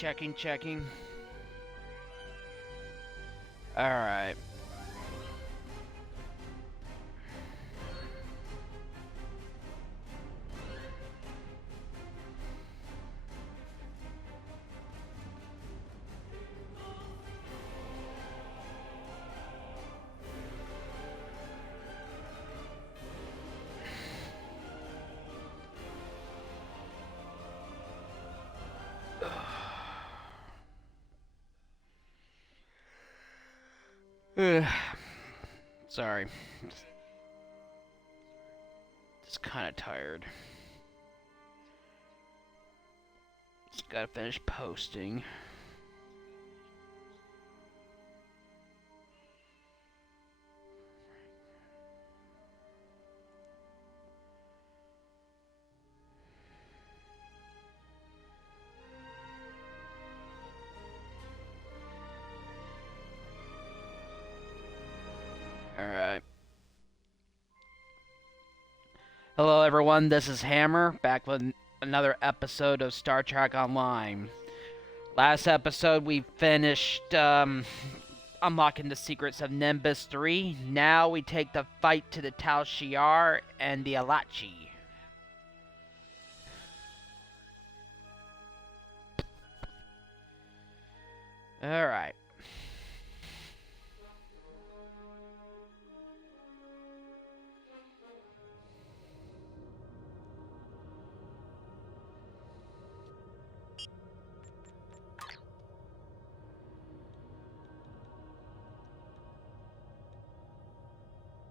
Checking. Alright. Sorry. Just kind of tired. Just gotta finish posting. Alright. Hello everyone, this is Hammer, back with another episode of Star Trek Online. Last episode we finished unlocking the secrets of Nimbus 3. Now we take the fight to the Tal Shiar and the Alachi. Alright.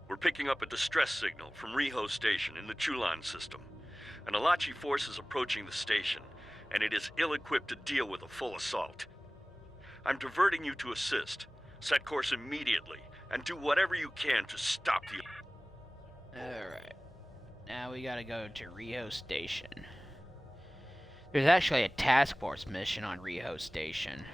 We're picking up a distress signal from Riho Station in the Chulan system. An Alachi force is approaching the station, and it is ill-equipped to deal with a full assault. I'm diverting you to assist. Set course immediately, and do whatever you can to stop the... Alright. Now we gotta go to Riho Station. There's actually a task force mission on Riho Station.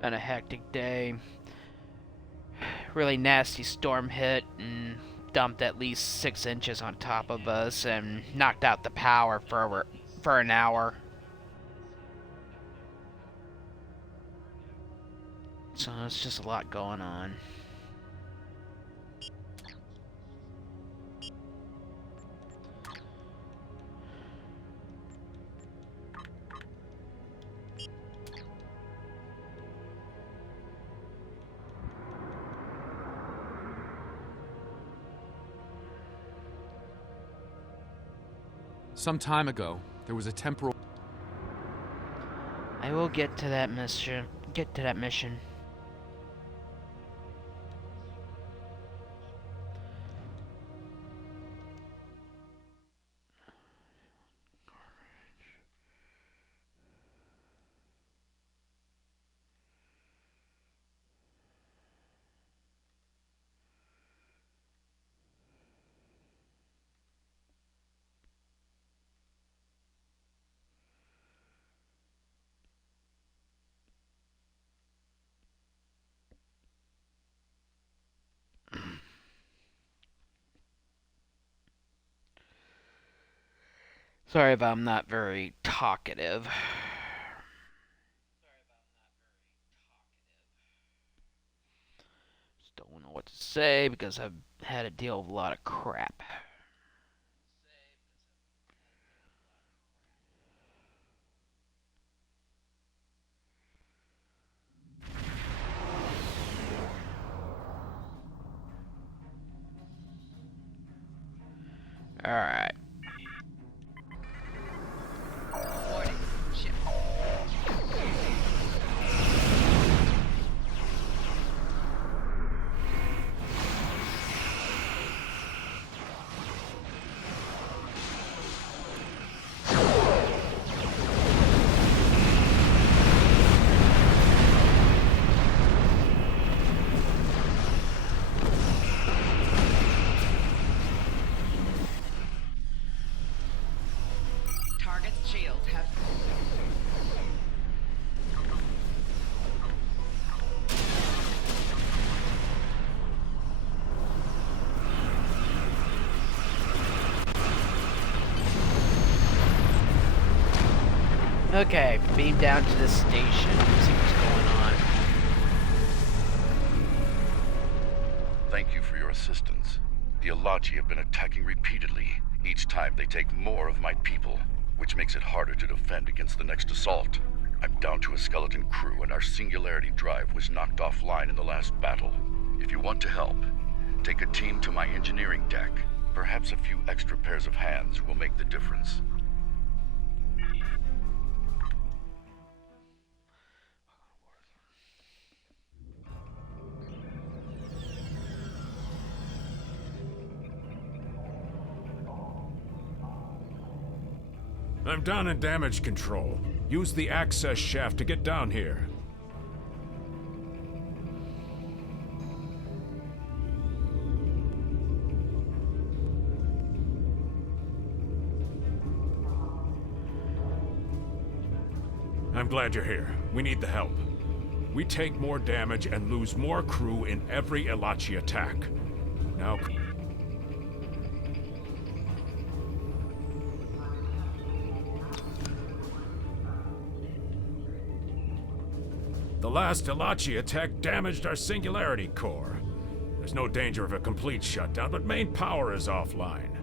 Been a hectic day. Really nasty storm hit and dumped at least 6 inches on top of us and knocked out the power for an hour. So it's just a lot going on. Some time ago, there was a temporal... I will get to that mission. Sorry if I'm not very talkative. Just don't know what to say because I've had to deal with a lot of crap. Alright. Warning. Ship. Okay, beam down to the station. See what's going on. Thank you for your assistance. The Alachi have been attacking repeatedly. Each time they take more of my people, which makes it harder to defend against the next assault. I'm down to a skeleton crew, and our singularity drive was knocked offline in the last battle. If you want to help, take a team to my engineering deck. Perhaps a few extra pairs of hands will make the difference. I'm down in damage control. Use the access shaft to get down here. I'm glad you're here. We need the help. We take more damage and lose more crew in every Elachi attack. Now... The last Elachi attack damaged our singularity core. There's no danger of a complete shutdown, but main power is offline.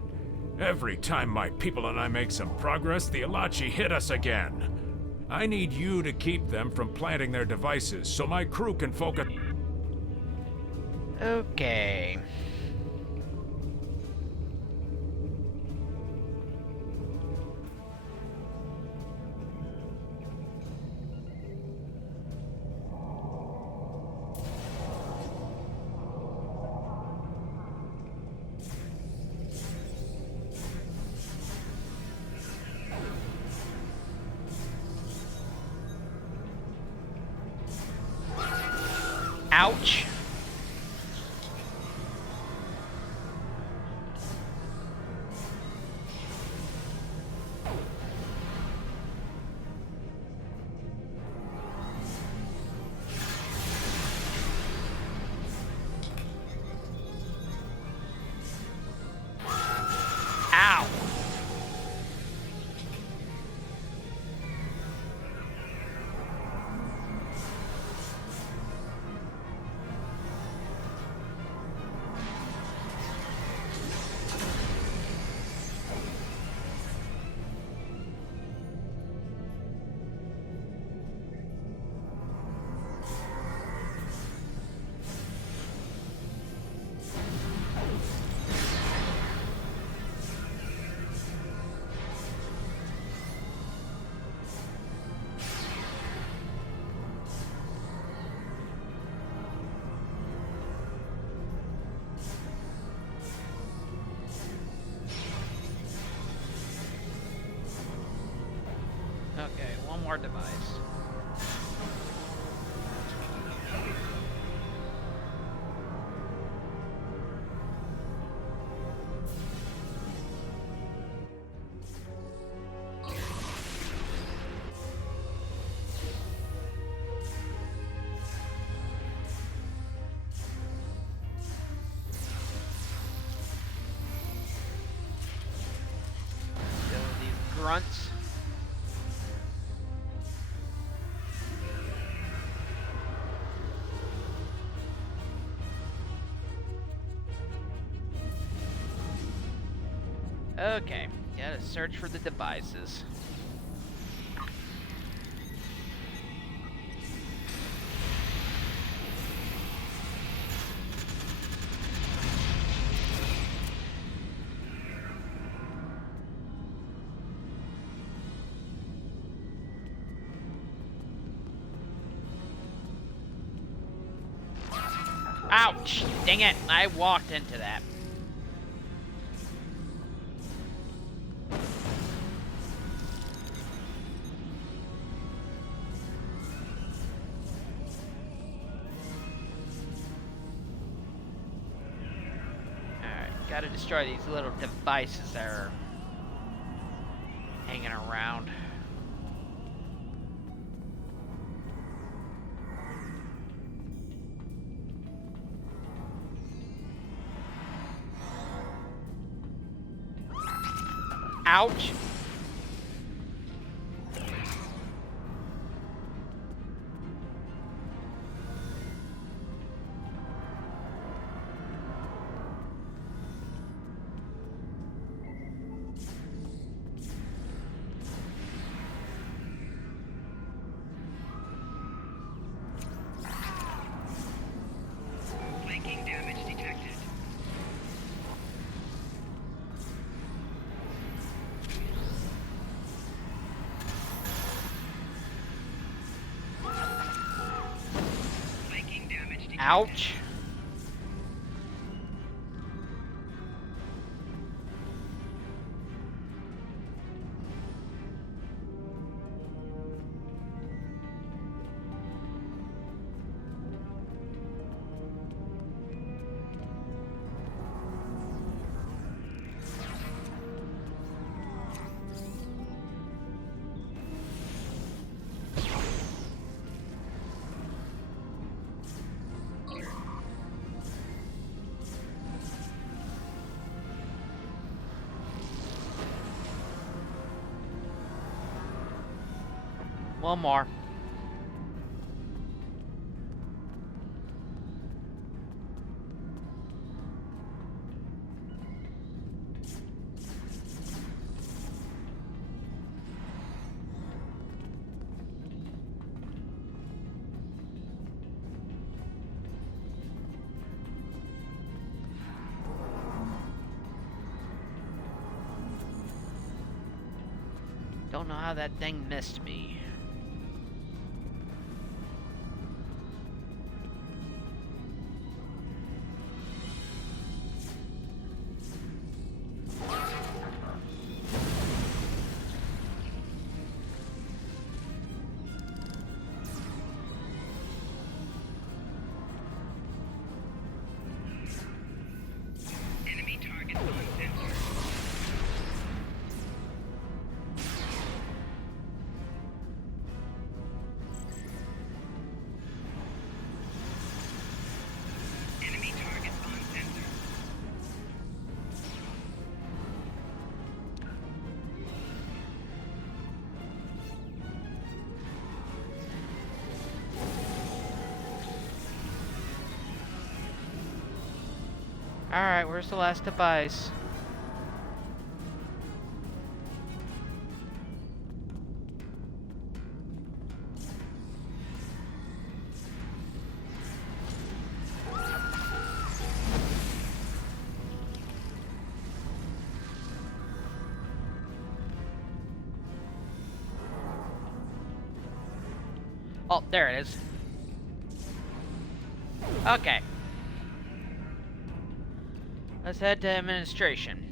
Every time my people and I make some progress, the Elachi hit us again. I need you to keep them from planting their devices, so my crew can focus... Okay. Ouch. Ow. Okay, one more device. So these grunts. Okay, gotta search for the devices. Ouch! Dang it, I walked into that. Gotta destroy these little devices that are hanging around. Ouch! Ouch. One more. Don't know how that thing missed me. Enemy target on sensor. Enemy target on sensor. Alright, where's the last device? Oh, there it is. Okay. Let's head to administration.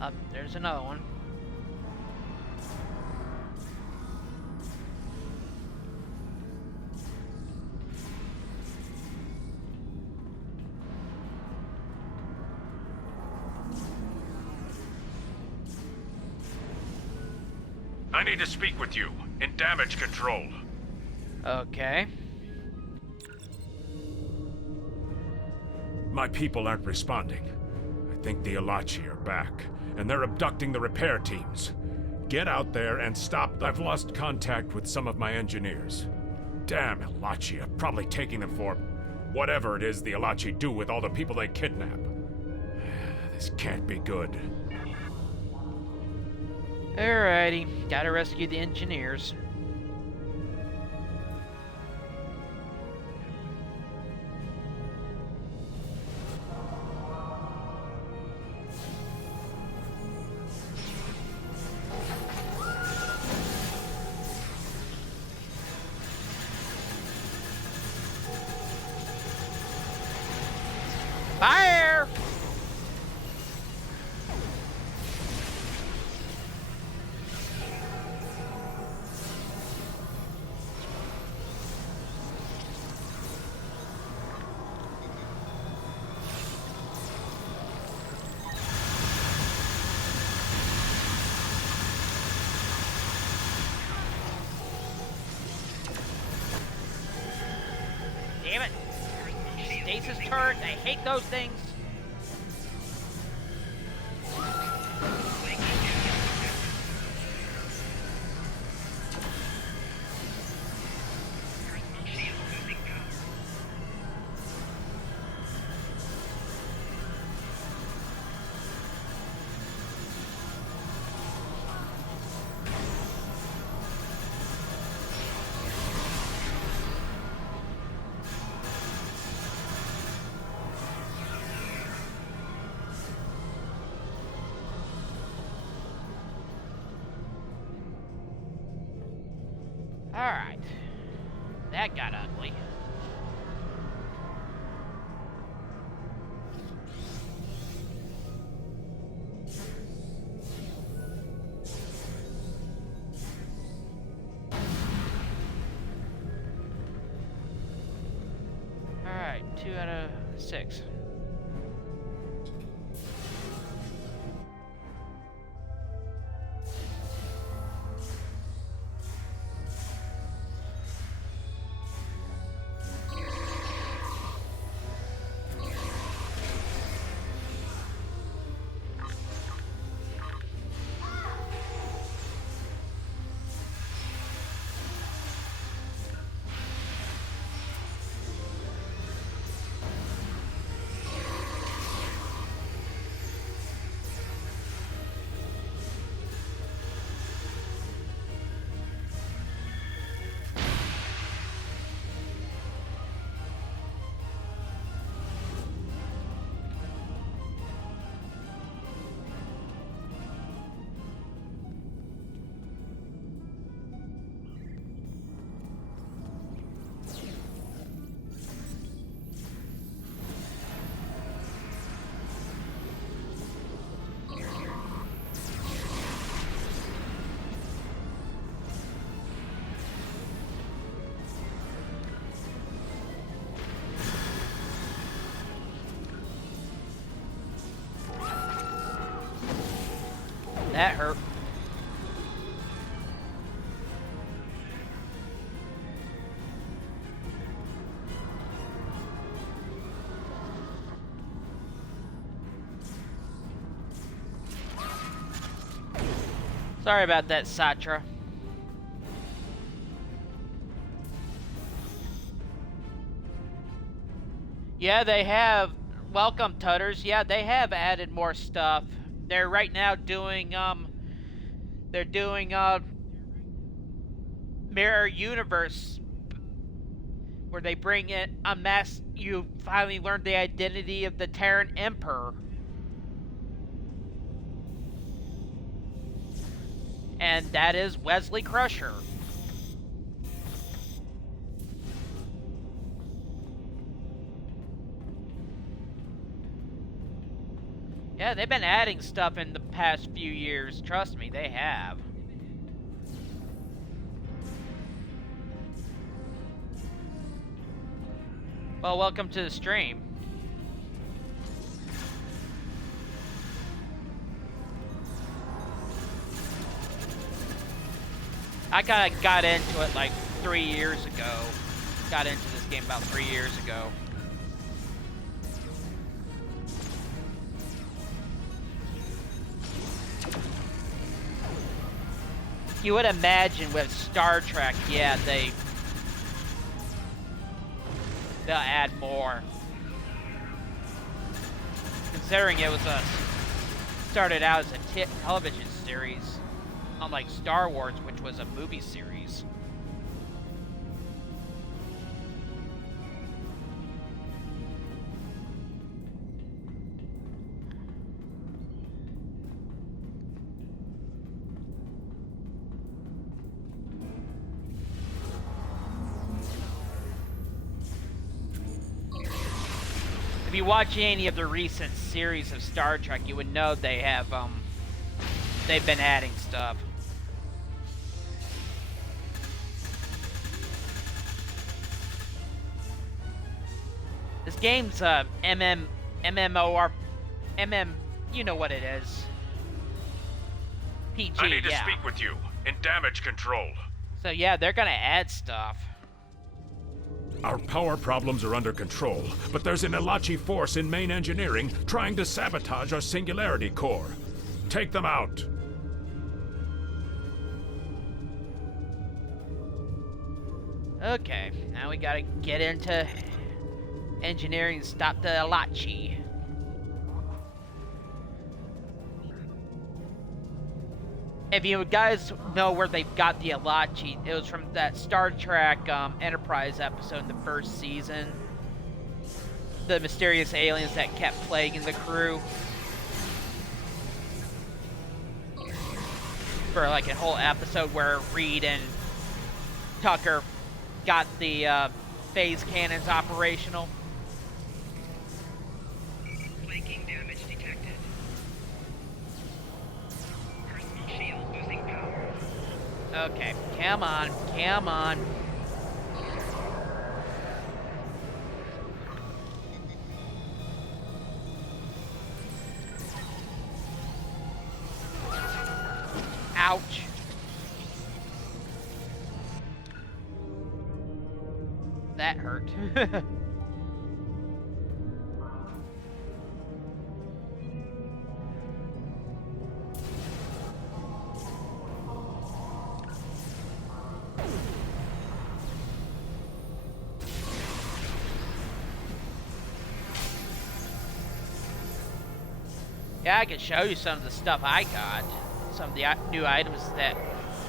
Up, there's another one. I need to speak with you in damage control. Okay. My people aren't responding. I think the Alachi are back, and they're abducting the repair teams. Get out there and stop. I've lost contact with some of my engineers. Damn Alachi are probably taking them for whatever it is the Alachi do with all the people they kidnap. This can't be good. Alrighty, gotta rescue the engineers. Fire! damn it. Stasis turret, I hate those things. Shield losing power. Alright. That got ugly. Alright, 2 out of 6. That hurt. Sorry about that, Satra. Yeah, they have. Welcome, Tutters. Yeah, they have added more stuff. They're right now doing, they're doing, Mirror Universe, where they bring in a mess. You finally learn the identity of the Terran Emperor. And that is Wesley Crusher. Yeah, they've been adding stuff in the past few years. Trust me, they have. Well, welcome to the stream. I kinda got into it like 3 years ago. Got into this game about 3 years ago. You would imagine with Star Trek, yeah, they'll add more. Considering it was started out as a television series, unlike Star Wars, which was a movie series. If you watch any of the recent series of Star Trek, you would know they have, they've been adding stuff. This game's, you know what it is. PG, I need to yeah. speak with you in damage control. So yeah, they're gonna add stuff. Our power problems are under control, but there's an Elachi force in main engineering trying to sabotage our Singularity core. Take them out. Okay, now we gotta get into engineering and stop the Elachi. If you guys know where they got the Elachi, it was from that Star Trek Enterprise episode in the first season. The mysterious aliens that kept plaguing the crew. For like a whole episode where Reed and Tucker got the phase cannons operational. Flanking damage detected. Personal shield losing power. Okay, come on, come on. Ouch. That hurt. Yeah, I can show you some of the stuff I got. Some of the new items that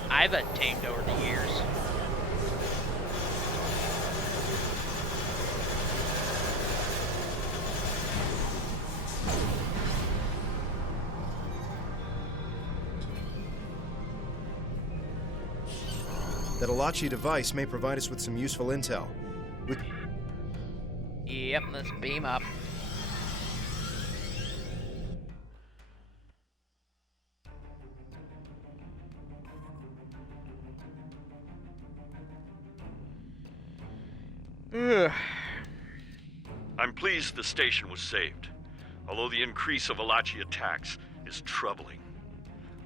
I've obtained over the years. That Elachi device may provide us with some useful intel. Yep, let's beam up. Ugh. I'm pleased the station was saved, although the increase of Elachi attacks is troubling.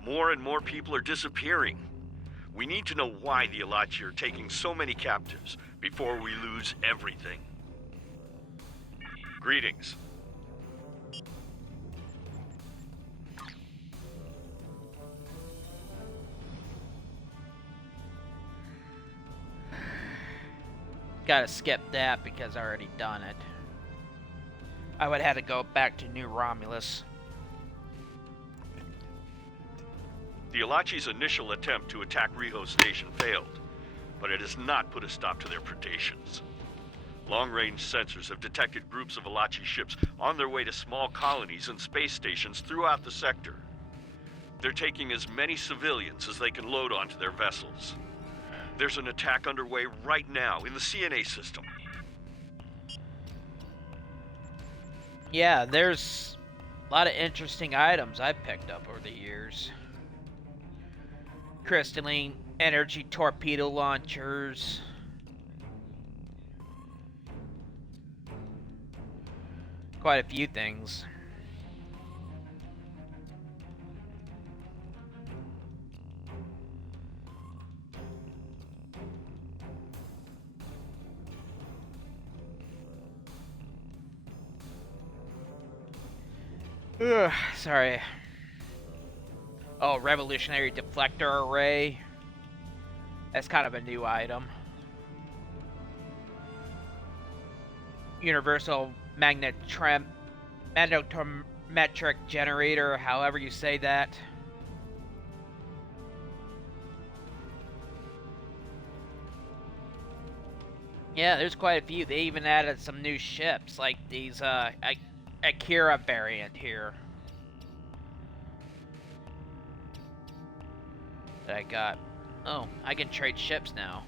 More and more people are disappearing. We need to know why the Elachi are taking so many captives before we lose everything. Greetings. Gotta skip that because I already done it. I would have to go back to New Romulus. The Elachi's initial attempt to attack Riho Station failed, but it has not put a stop to their predations. Long-range sensors have detected groups of Elachi ships on their way to small colonies and space stations throughout the sector. They're taking as many civilians as they can load onto their vessels. There's an attack underway right now in the CNA system. Yeah, there's a lot of interesting items I've picked up over the years. Crystalline energy torpedo launchers. Quite a few things. Ugh, sorry. Oh, revolutionary deflector array. That's kind of a new item. Universal magnetometric generator, however you say that. Yeah, there's quite a few. They even added some new ships, like these Akira variant here that I got. Oh, I can trade ships now.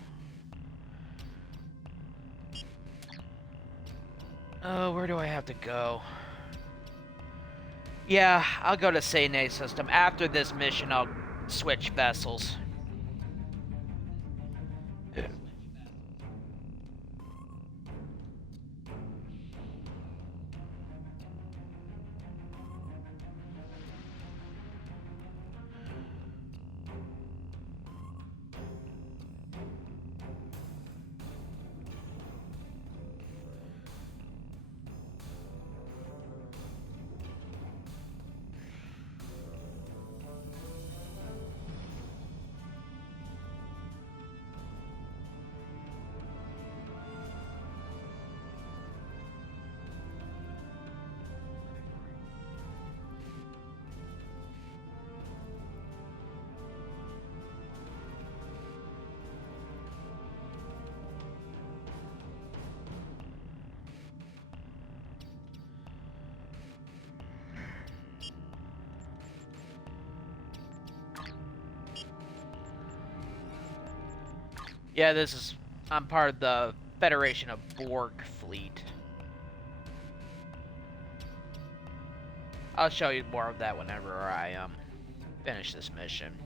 Oh, where do I have to go? Yeah, I'll go to CNA system. After this mission, I'll switch vessels. Yeah, I'm part of the Federation of Borg fleet. I'll show you more of that whenever I finish this mission.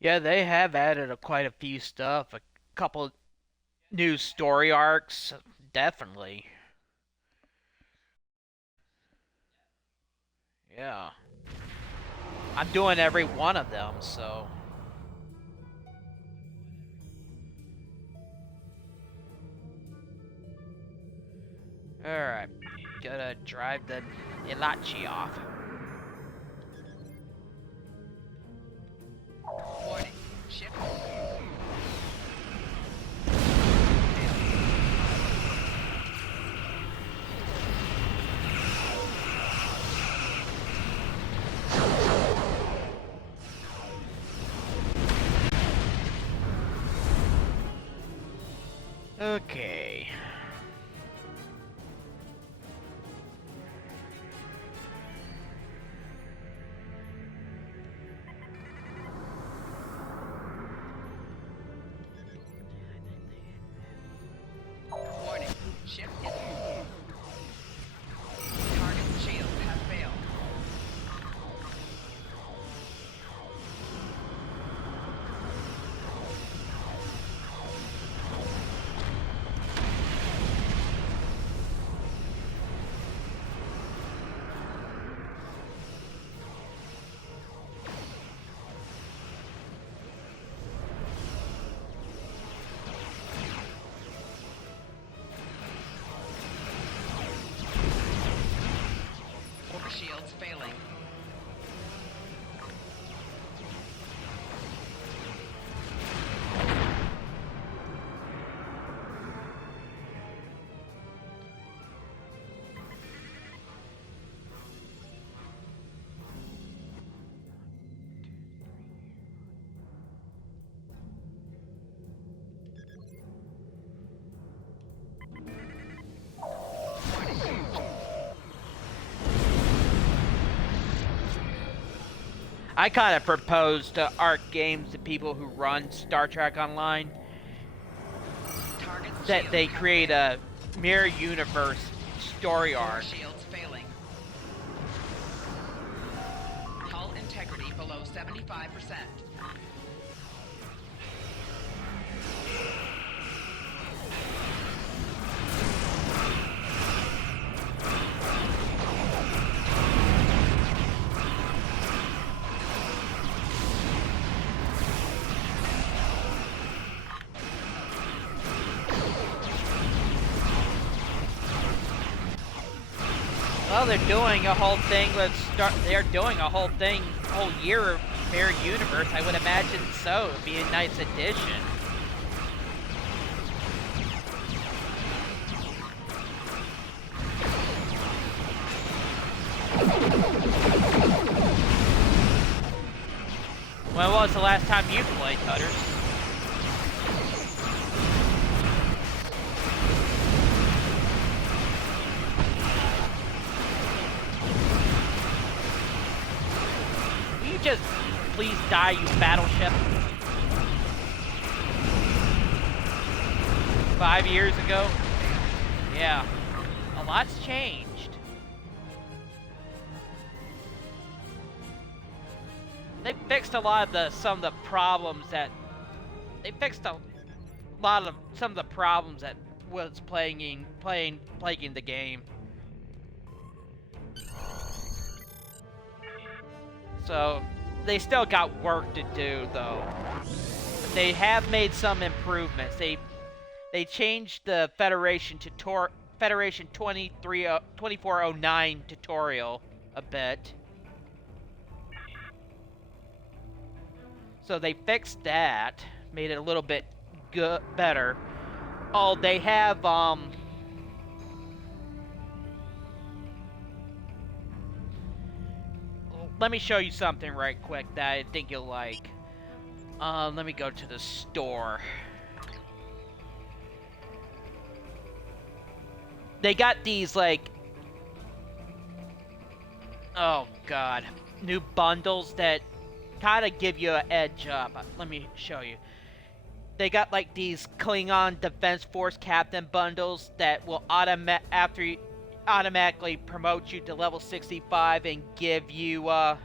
Yeah, they have added quite a few stuff, a couple new story arcs, definitely. Yeah. I'm doing every one of them, so. Alright, gotta drive the Ilachi off. Warning. Ship. Okay. Warning. Ship is. Target shield has failed. Shields failing. I kind of propose to ARC games to people who run Star Trek Online Target that they shields have create failed. a mirror universe story arc. Shields failing. Hull integrity below 75%. Well, they're doing a whole thing with they're doing a whole year of Mirror Universe. I would imagine so. It'd be a nice addition. When was the last time you played, Cutters? Will you just please die, you battleship? 5 years ago? Yeah. A lot's changed. They fixed a lot of some of the problems that was plaguing the game. So they still got work to do, though. They have made some improvements. They changed the Federation 2409 tutorial a bit. So they fixed that, made it a little bit better. Oh, they have let me show you something right quick that I think you'll like. Let me go to the store. They got these, like... Oh, God. New bundles that kind of give you an edge up. Let me show you. They got, like, these Klingon Defense Force Captain bundles that will automatically promote you to level 65 and give you, a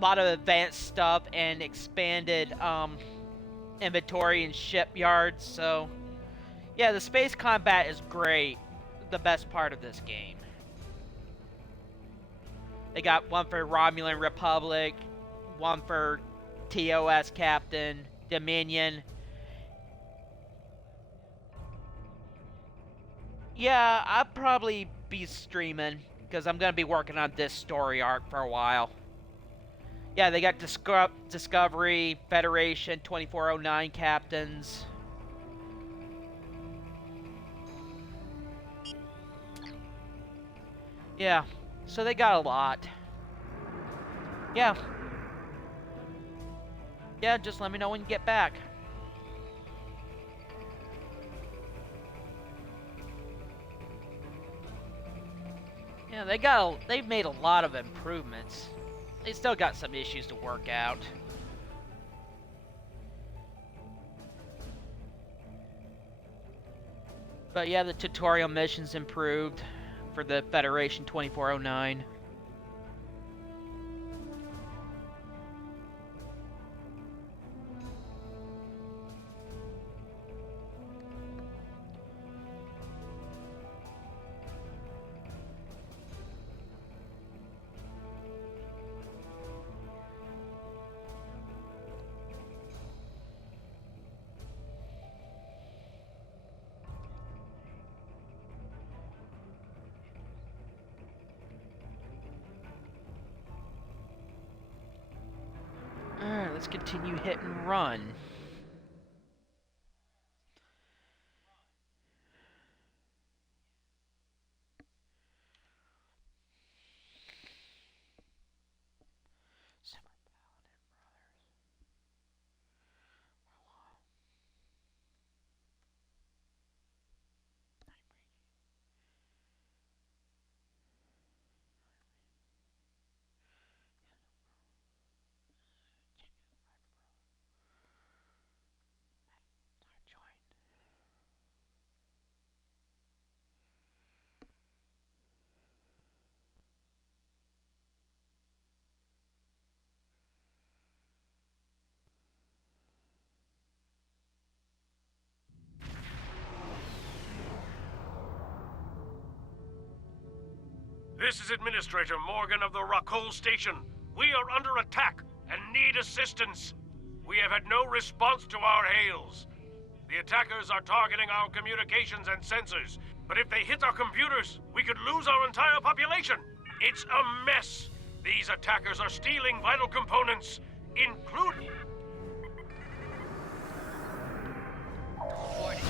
lot of advanced stuff and expanded, inventory and shipyards, so... Yeah, the space combat is great. The best part of this game. They got one for Romulan Republic, one for TOS Captain, Dominion. Yeah, I'll probably be streaming, because I'm going to be working on this story arc for a while. Yeah, they got Discovery, Federation, 2409 Captains. Yeah, so they got a lot. Yeah. Yeah, just let me know when you get back. Yeah, they've made a lot of improvements. They still got some issues to work out. But yeah, the tutorial missions improved for the Federation 2409. Alright, let's continue hit and run. This is Administrator Morgan of the Rockall Station. We are under attack and need assistance. We have had no response to our hails. The attackers are targeting our communications and sensors, but if they hit our computers, we could lose our entire population. It's a mess. These attackers are stealing vital components, including... Warning.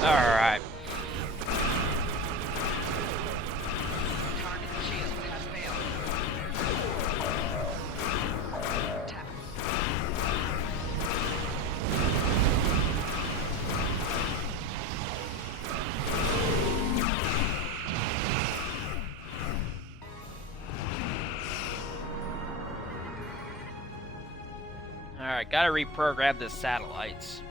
Alright. Target shield has failed. Tap. Alright, gotta reprogram the satellites.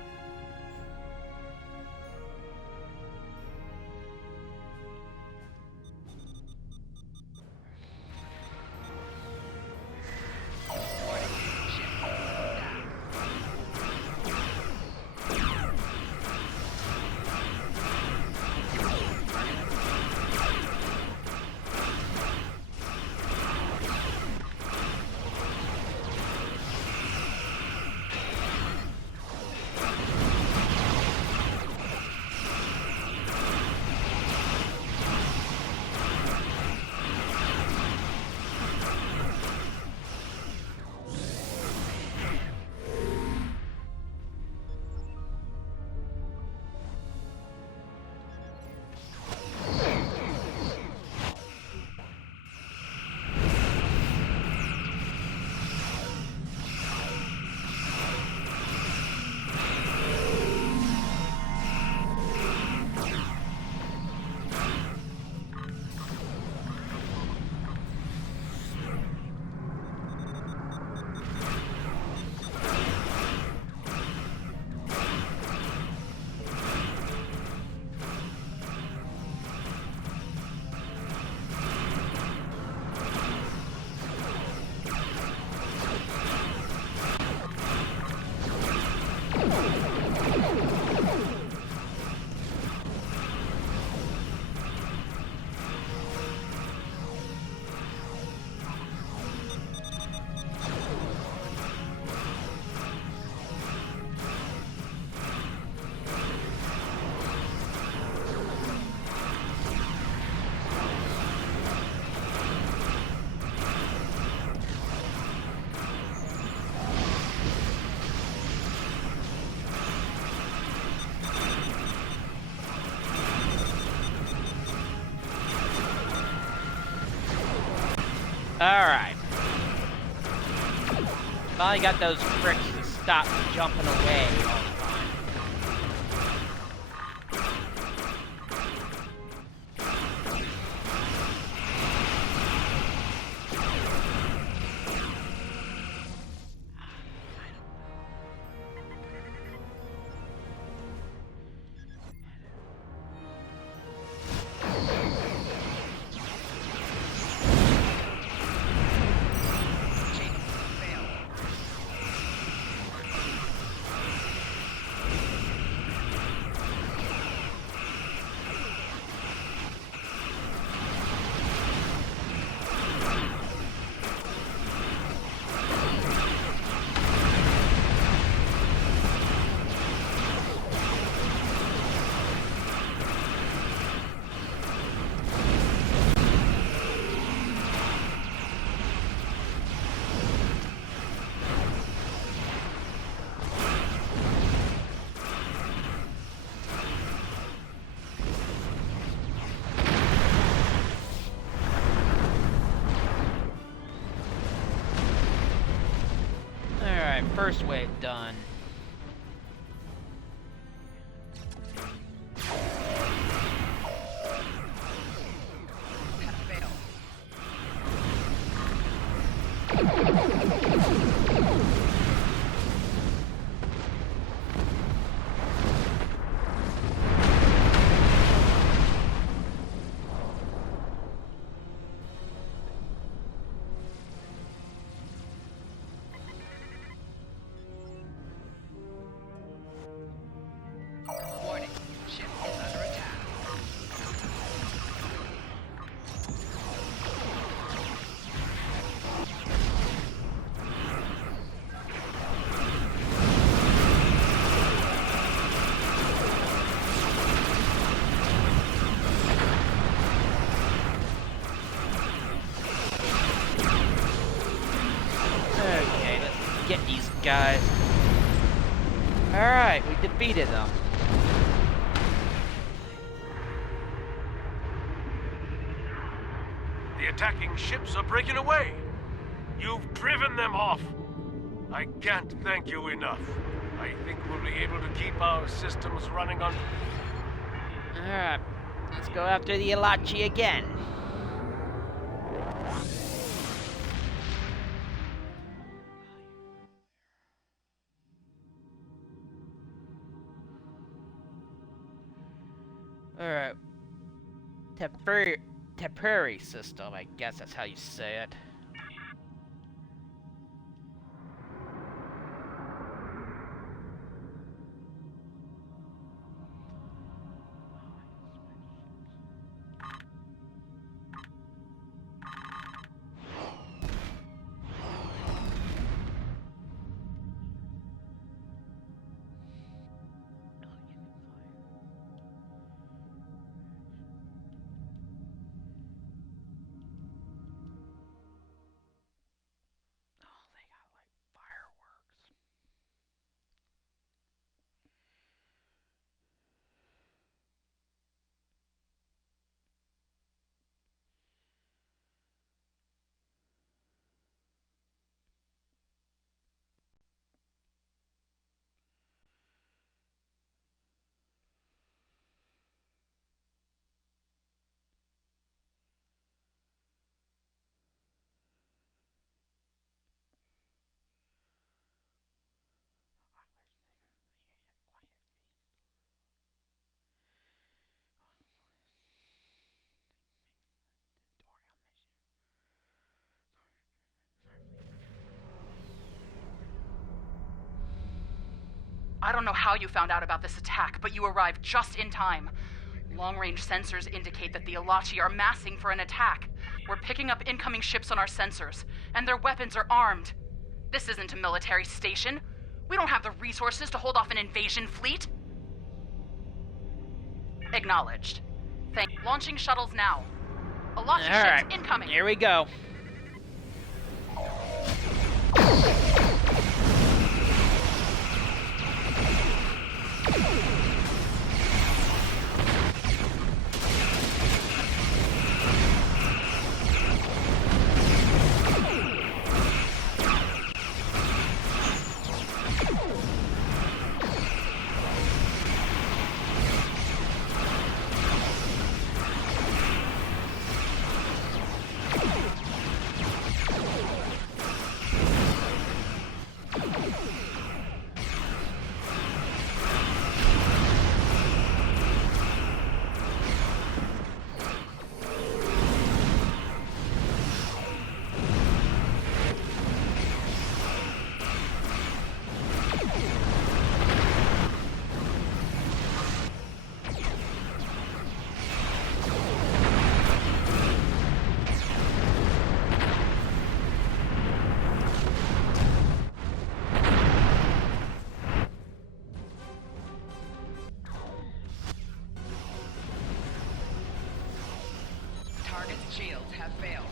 Alright. Finally got those pricks to stop jumping away all the time. First wave done. Pass failed. Warning, ship is under attack. Okay, let's get these guys. Alright, we defeated them. The attacking ships are breaking away. You've driven them off. I can't thank you enough. I think we'll be able to keep our systems running on... Alright, let's go after the Elachi again. Alright. Tepuri system, I guess that's how you say it. I don't know how you found out about this attack, but you arrived just in time. Long-range sensors indicate that the Elachi are massing for an attack. We're picking up incoming ships on our sensors, and their weapons are armed. This isn't a military station. We don't have the resources to hold off an invasion fleet. Acknowledged. Launching shuttles now. Elachi ships incoming. Here we go. shields have failed.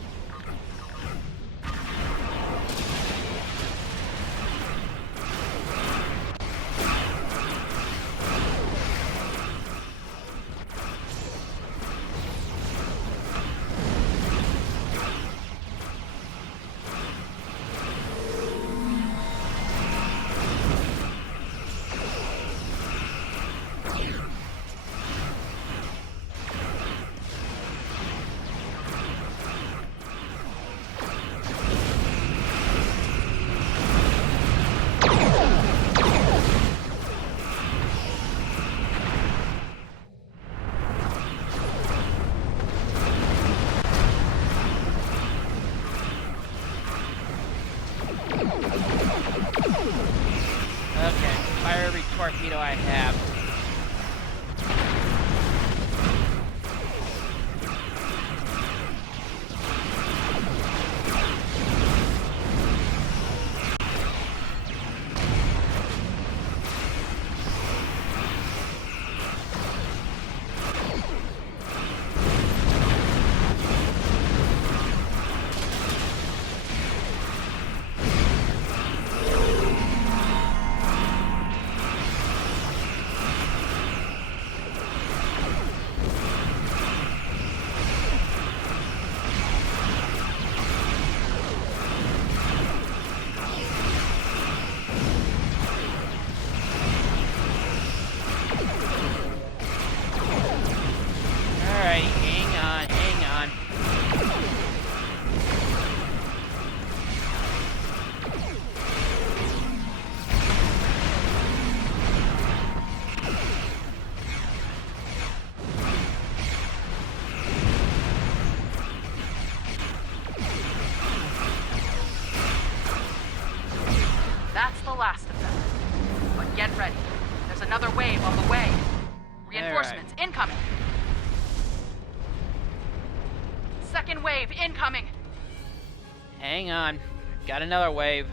Okay, fiery torpedo I have. Alright, hang on. That's the last of them. But get ready. There's another wave on the way. Reinforcements incoming. Second wave incoming. Hang on. Got another wave.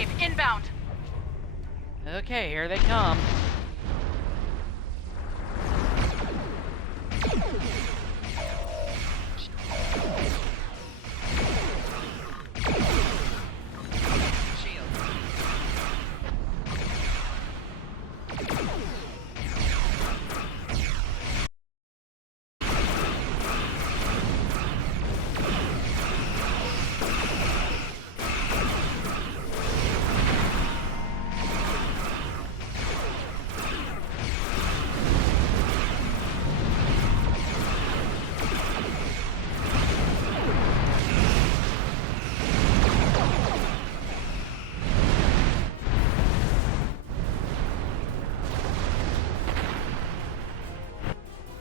wave, inbound. Okay, here they come. Shield.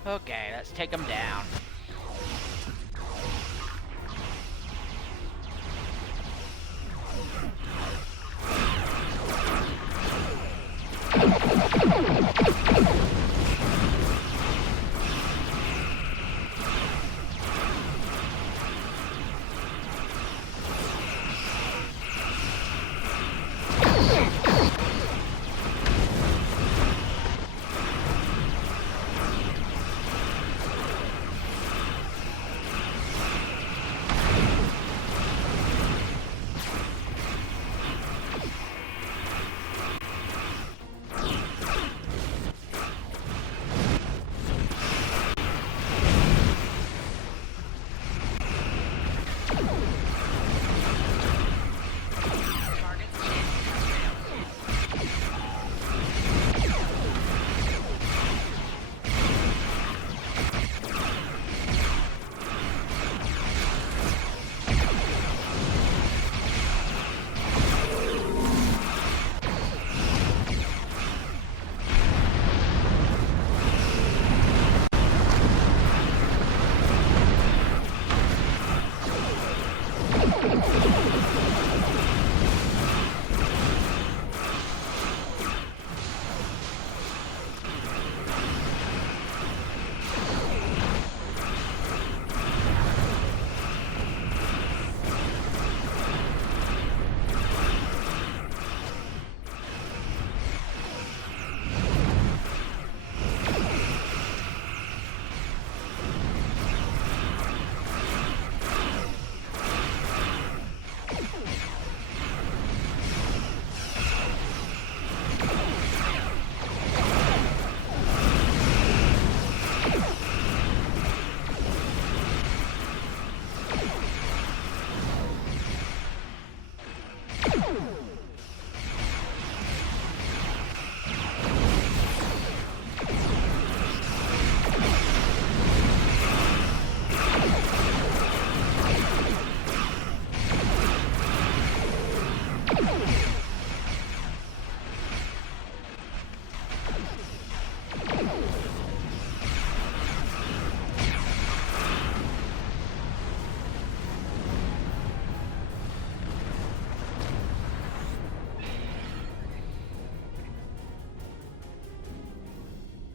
Okay, let's take them down. Targets in. Failed.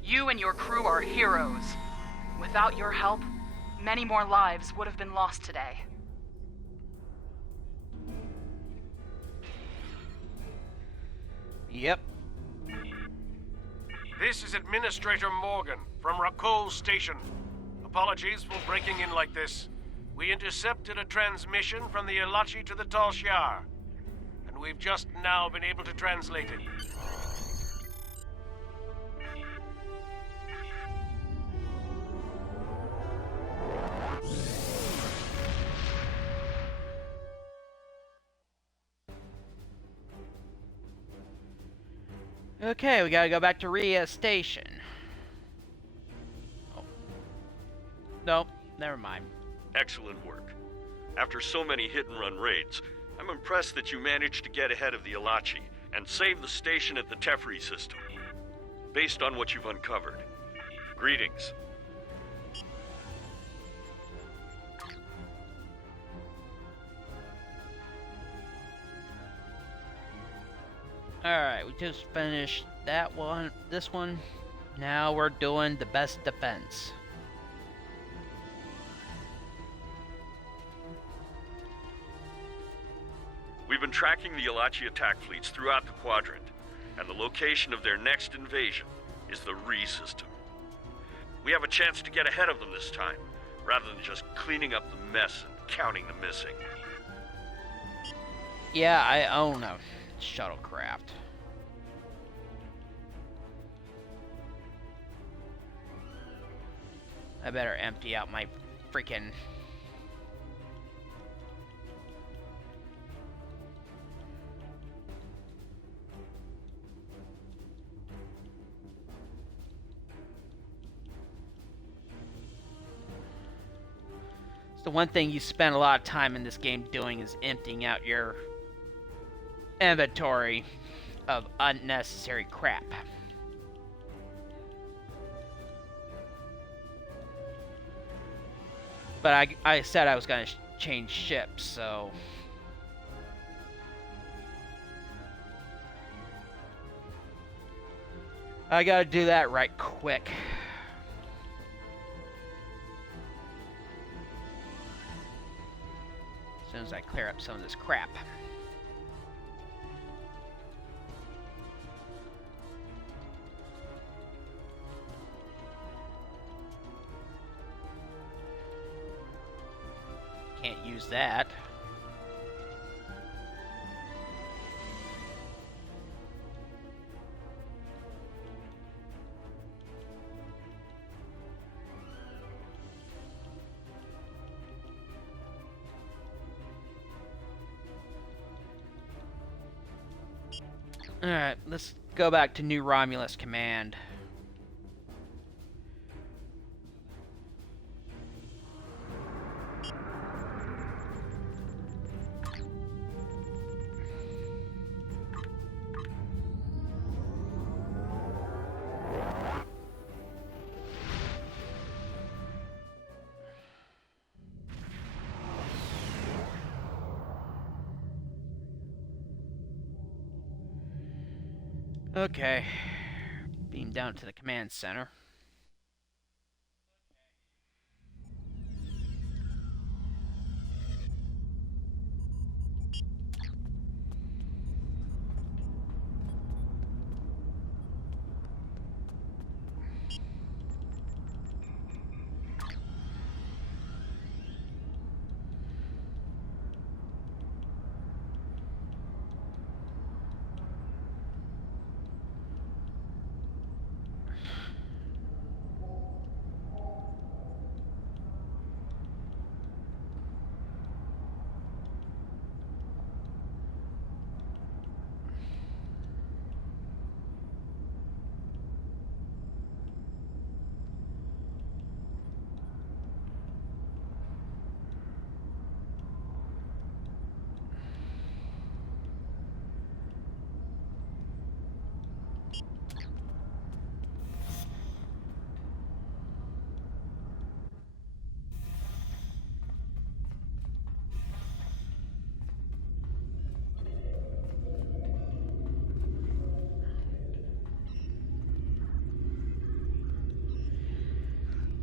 You and your crew are heroes. Without your help, many more lives would have been lost today. Yep. This is Administrator Morgan from Rakol Station. Apologies for breaking in like this. We intercepted a transmission from the Elachi to the Tal Shiar, and we've just now been able to translate it. Okay, we gotta go back to Rhea Station. Oh. Nope, never mind. Excellent work. After so many hit-and-run raids, I'm impressed that you managed to get ahead of the Elachi and save the station at the Teferi system. Based on what you've uncovered, greetings. Alright, we just finished that one, this one. Now we're doing the best defense. We've been tracking the Alachi attack fleets throughout the quadrant, and the location of their next invasion is the Re system. We have a chance to get ahead of them this time, rather than just cleaning up the mess and counting the missing. Yeah, I own a shuttlecraft. I better empty out my freaking... The one thing you spend a lot of time in this game doing is emptying out your inventory of unnecessary crap. But I said I was going to change ships, so... I gotta do that right quick. As soon as I clear up some of this crap. Can't use that. Alright, let's go back to New Romulus Command. Okay, beam down to the command center.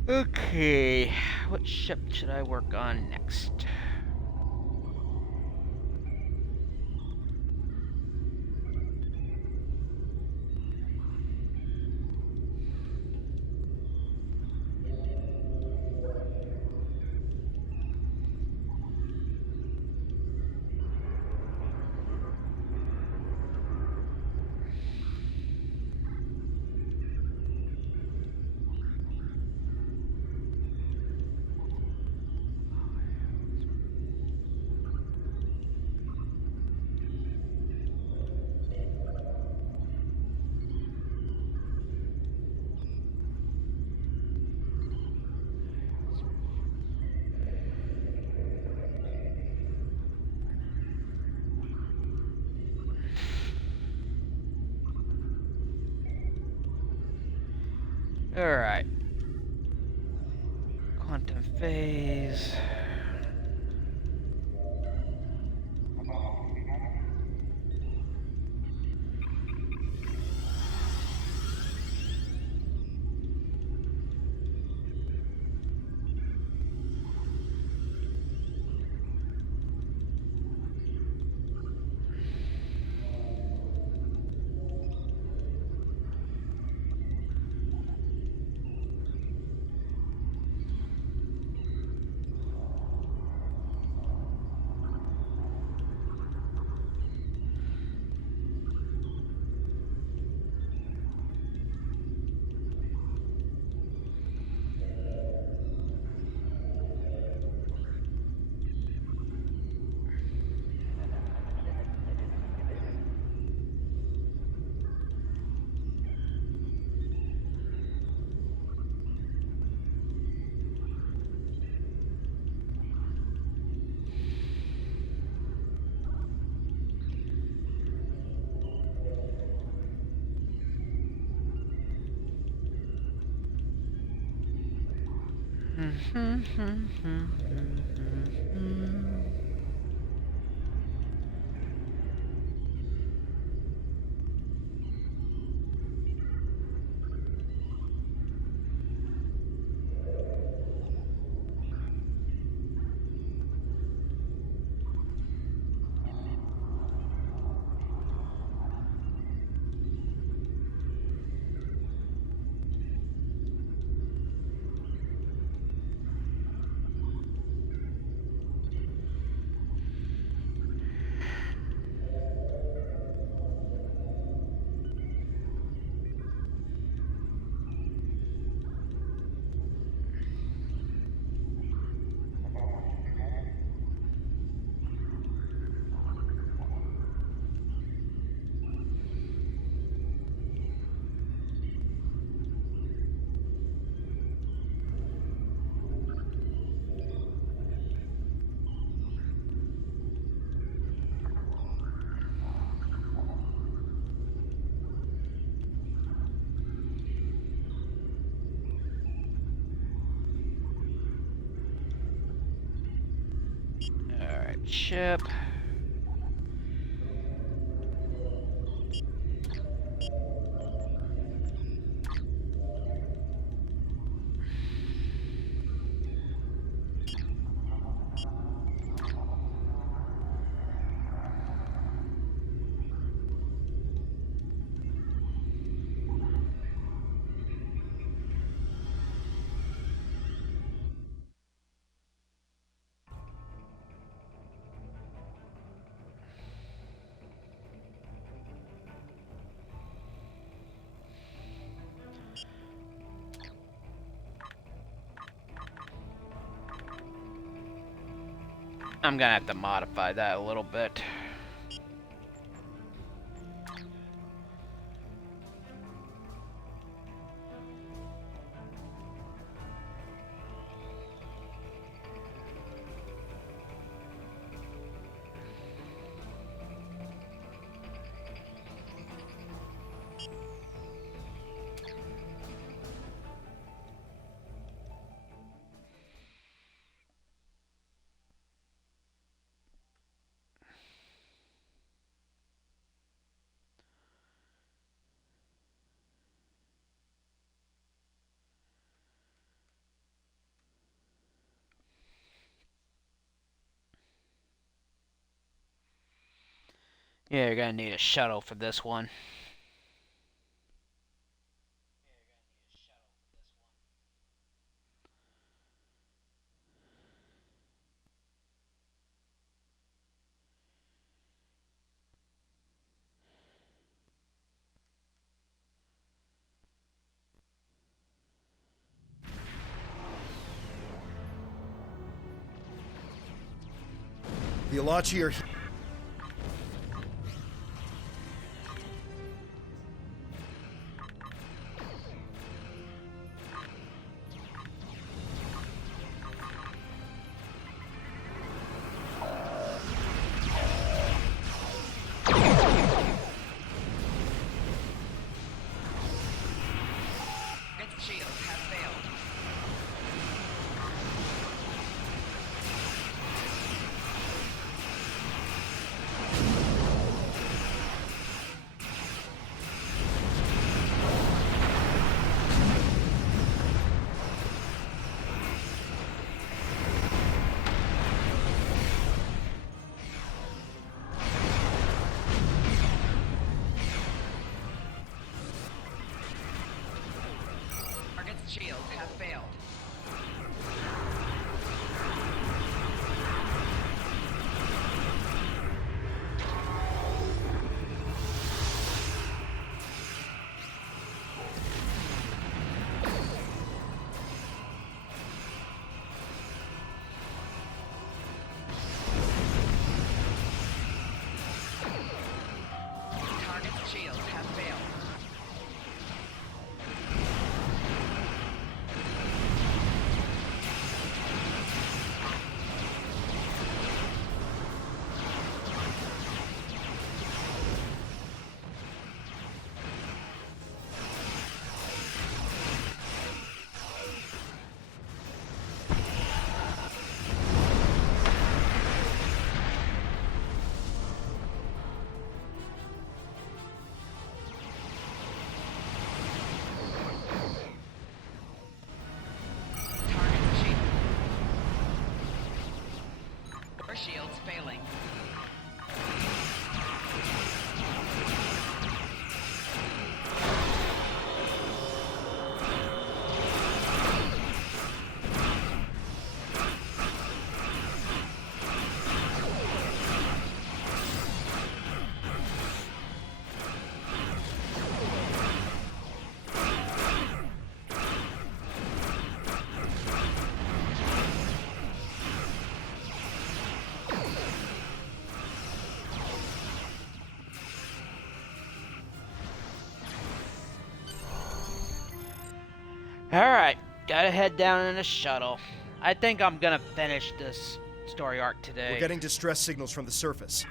Okay, what ship should I work on next? Alright. Quantum phase. Alright, ship. I'm gonna have to modify that a little bit. Yeah, you're gonna need a shuttle for this one. The Alachi are here. Its shields have failed. Alright, gotta head down in a shuttle. I think I'm gonna finish this story arc today. We're getting distress signals from the surface.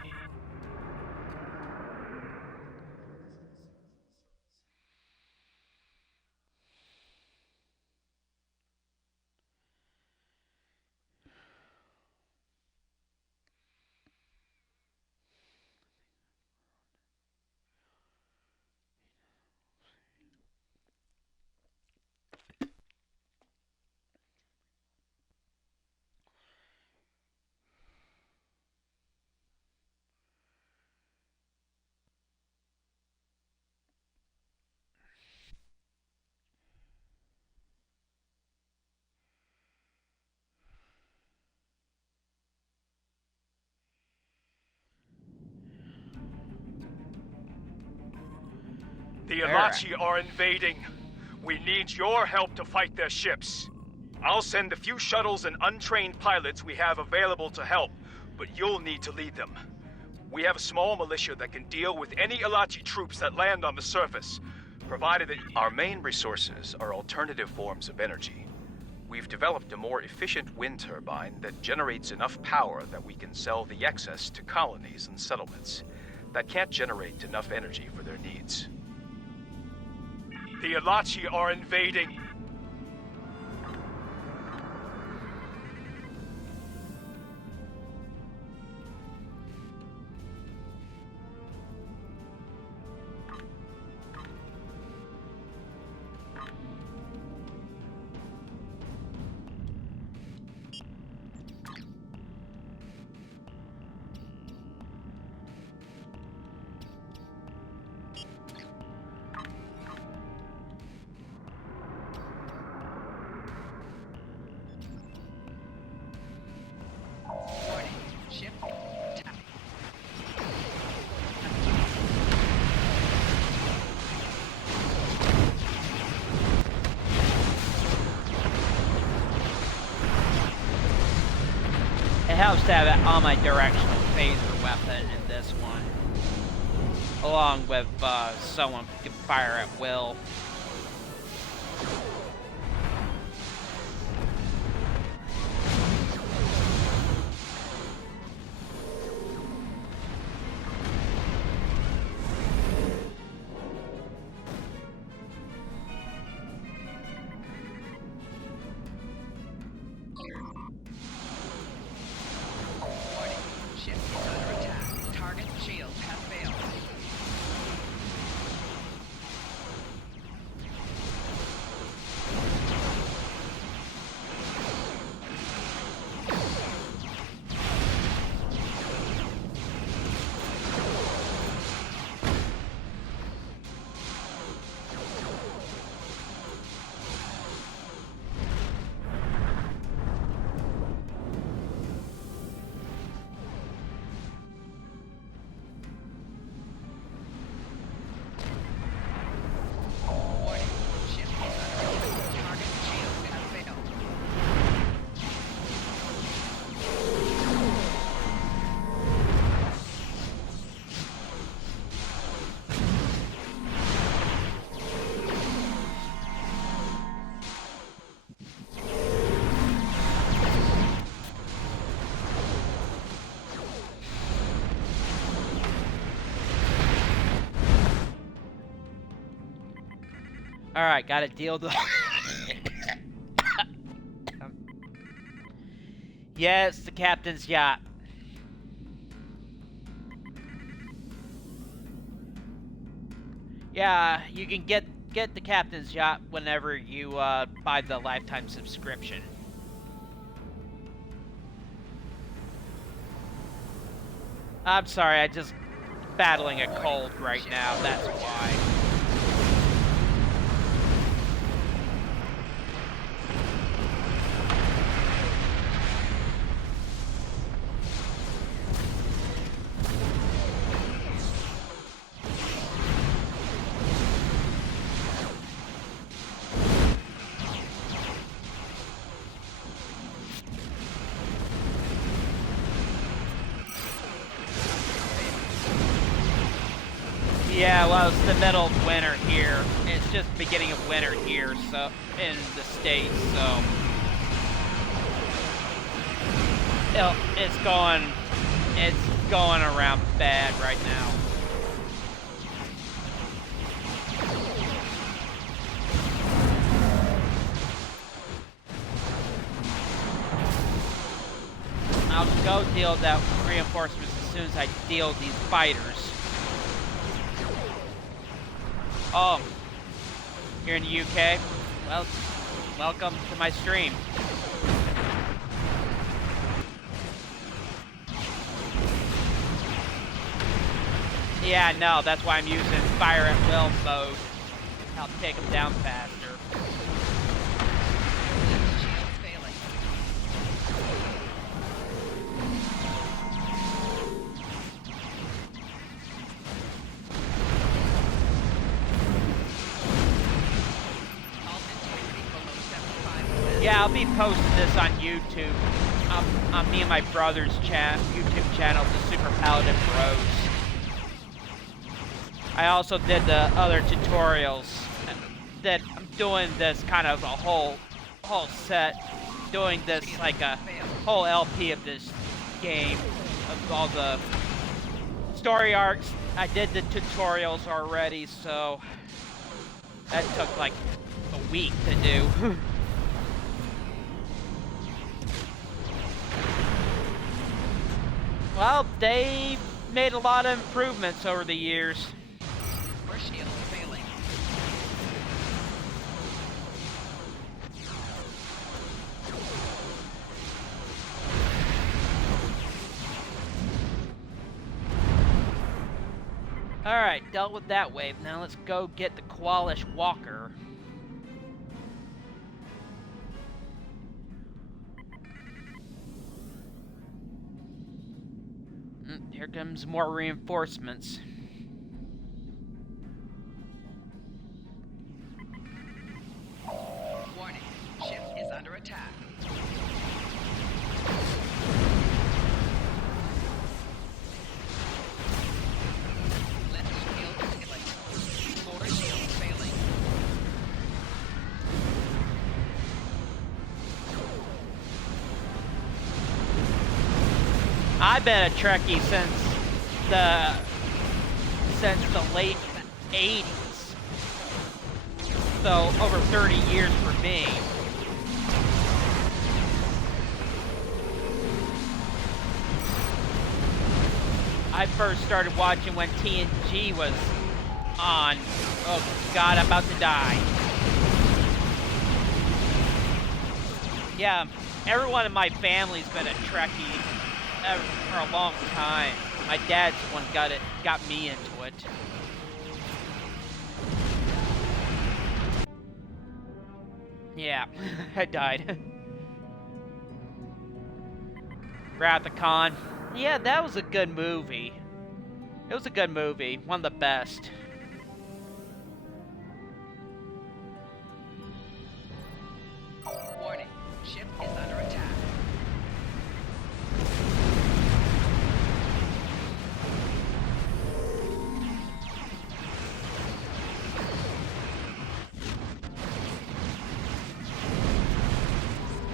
The Alachi are invading. We need your help to fight their ships. I'll send the few shuttles and untrained pilots we have available to help, but you'll need to lead them. We have a small militia that can deal with any Alachi troops that land on the surface, provided that our main resources are alternative forms of energy. We've developed a more efficient wind turbine that generates enough power that we can sell the excess to colonies and settlements that can't generate enough energy for their needs. The Alachi are invading. It helps to have an omnidirectional phaser weapon in this one, along with someone who can fire at will. Ship is under attack. Target shields have failed. Warning. Ship is under attack. Target shields have failed. Alright, gotta deal with Yeah, it's the captain's yacht. Yeah, you can get the captain's yacht whenever you buy the lifetime subscription. I'm sorry, I just battling a cold right now, that's why. Yeah, well, it's the middle of winter here. It's just beginning of winter here, so in the States, so it's going around bad right now. I'll go deal with that reinforcements as soon as I deal with these fighters. Oh, you're in the UK? Well, welcome to my stream. Yeah, no, that's why I'm using fire at will mode. I'll take them down faster. Shields failing. Alt integrity below 75%. Yeah, I'll be posting this on YouTube. On me and my brother's YouTube channel, the Super Paladin Bros. I also did the other tutorials that I'm doing this kind of a whole set, doing this like a whole LP of this game, of all the story arcs. I did the tutorials already, so that took like a week to do. Well, they made a lot of improvements over the years. More shields failing. Alright, dealt with that wave. Now let's go get the Qualish Walker. Here comes more reinforcements. Warning. Ship is under attack. Left shield failing. More shields failing. I've been a Trekkie since the late 80s. So over 30 years for me. I first started watching when TNG was on. Oh God, I'm about to die. Yeah, everyone in my family's been a Trekkie for a long time. My dad's the one got me into it. Yeah, I died. Wrath of Khan. Yeah, that was a good movie. It was a good movie. One of the best. Warning. Ship is under attack.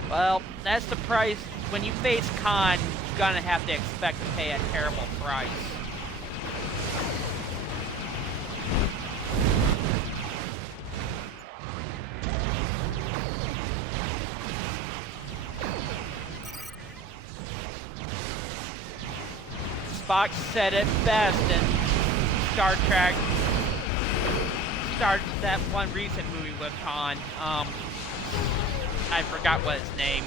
Well, that's the price. When you face Khan, you're gonna have to expect to pay a terrible price. Spock said it best in Star Trek. That one recent movie with Khan. I forgot what his name,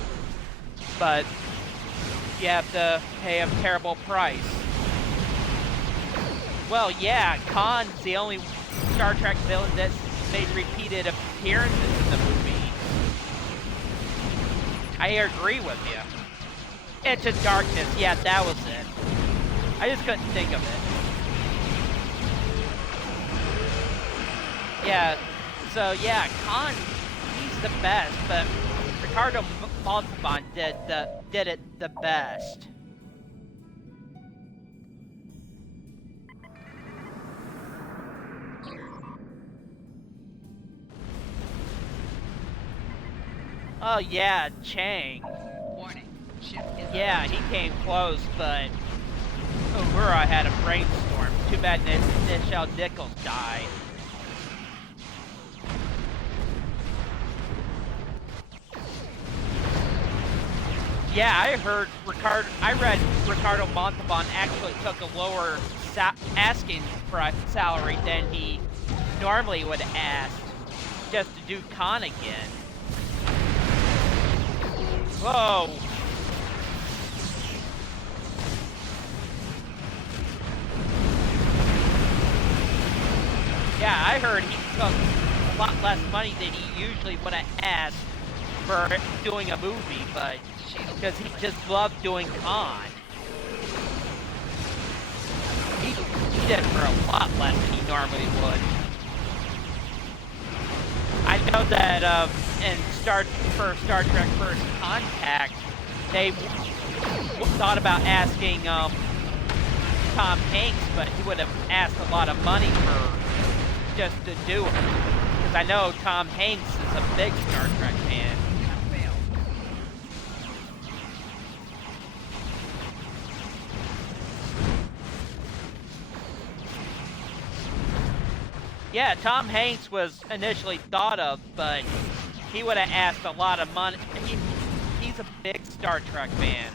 but you have to pay a terrible price. Well, yeah, Khan's the only Star Trek villain that's made repeated appearances in the movie. I agree with you. Into Darkness, yeah, that was it. I just couldn't think of it. Yeah, so yeah, Khan, he's the best, but Ricardo Montalban did it the best. Oh yeah, Chang. Warning. Ship is Yeah, under he attack. came close, but Uhura had a brainstorm. Too bad Nichelle Nichols died. Yeah, I read Ricardo Montalban actually took a lower asking salary than he normally would ask just to do Khan again. Whoa! Yeah, I heard he took a lot less money than he usually would have asked for doing a movie, but because he just loved doing Khan. He did it for a lot less than he normally would. I know that in Star Trek First Contact, they thought about asking Tom Hanks, but he would have asked a lot of money for just to do it. Because I know Tom Hanks is a big Star Trek fan. Yeah, Tom Hanks was initially thought of, but he would have asked a lot of money. He's a big Star Trek fan.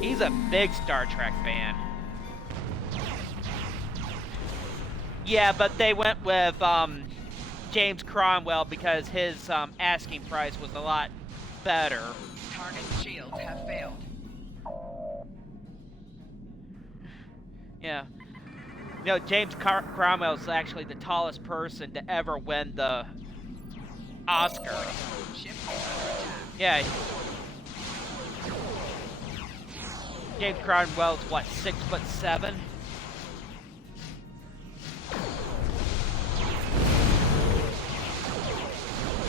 He's a big Star Trek fan. Yeah, but they went with James Cromwell because his asking price was a lot better. Target shields have failed. Yeah. You know, James Cromwell is actually the tallest person to ever win the Oscar. Ship is under attack. Yeah. James Cromwell's what, 6'7"?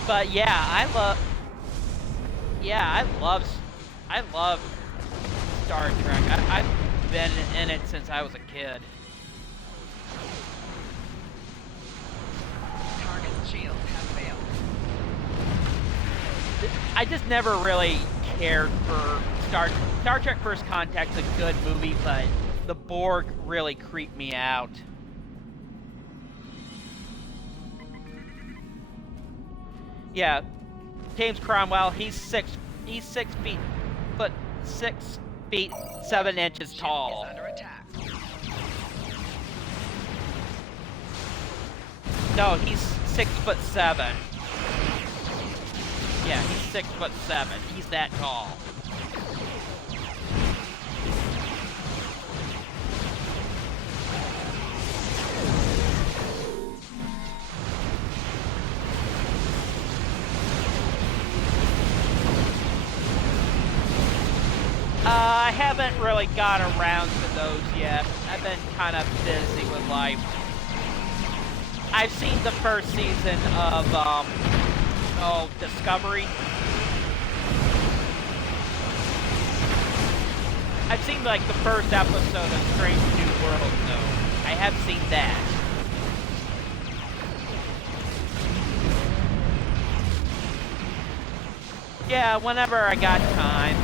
But yeah, I love Star Trek. I've been in it since I was a kid. Target shields have failed. I just never really cared for Star Trek First Contact's a good movie, but the Borg really creeped me out. Yeah, James Cromwell, he's 6 feet 7 inches Ship tall. is under attack. No, he's 6'7". Yeah, he's 6'7". He's that tall. I haven't really got around to those yet. I've been kind of busy with life. I've seen the first season of, Discovery. I've seen, like, the first episode of Strange New Worlds, though. I have seen that. Yeah, whenever I got time.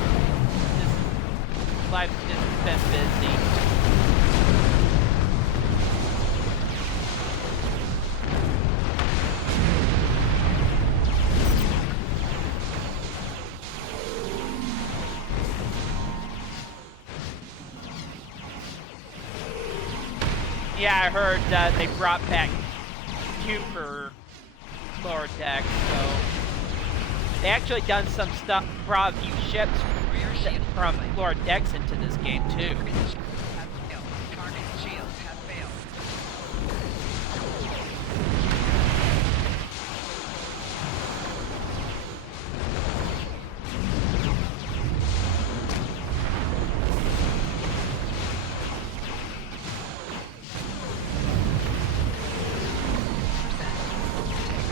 Life's just been busy. Yeah, I heard they brought back Q for lower deck, so they actually done some stuff, brought a few ships from lower decks into this game too. Target shields have failed.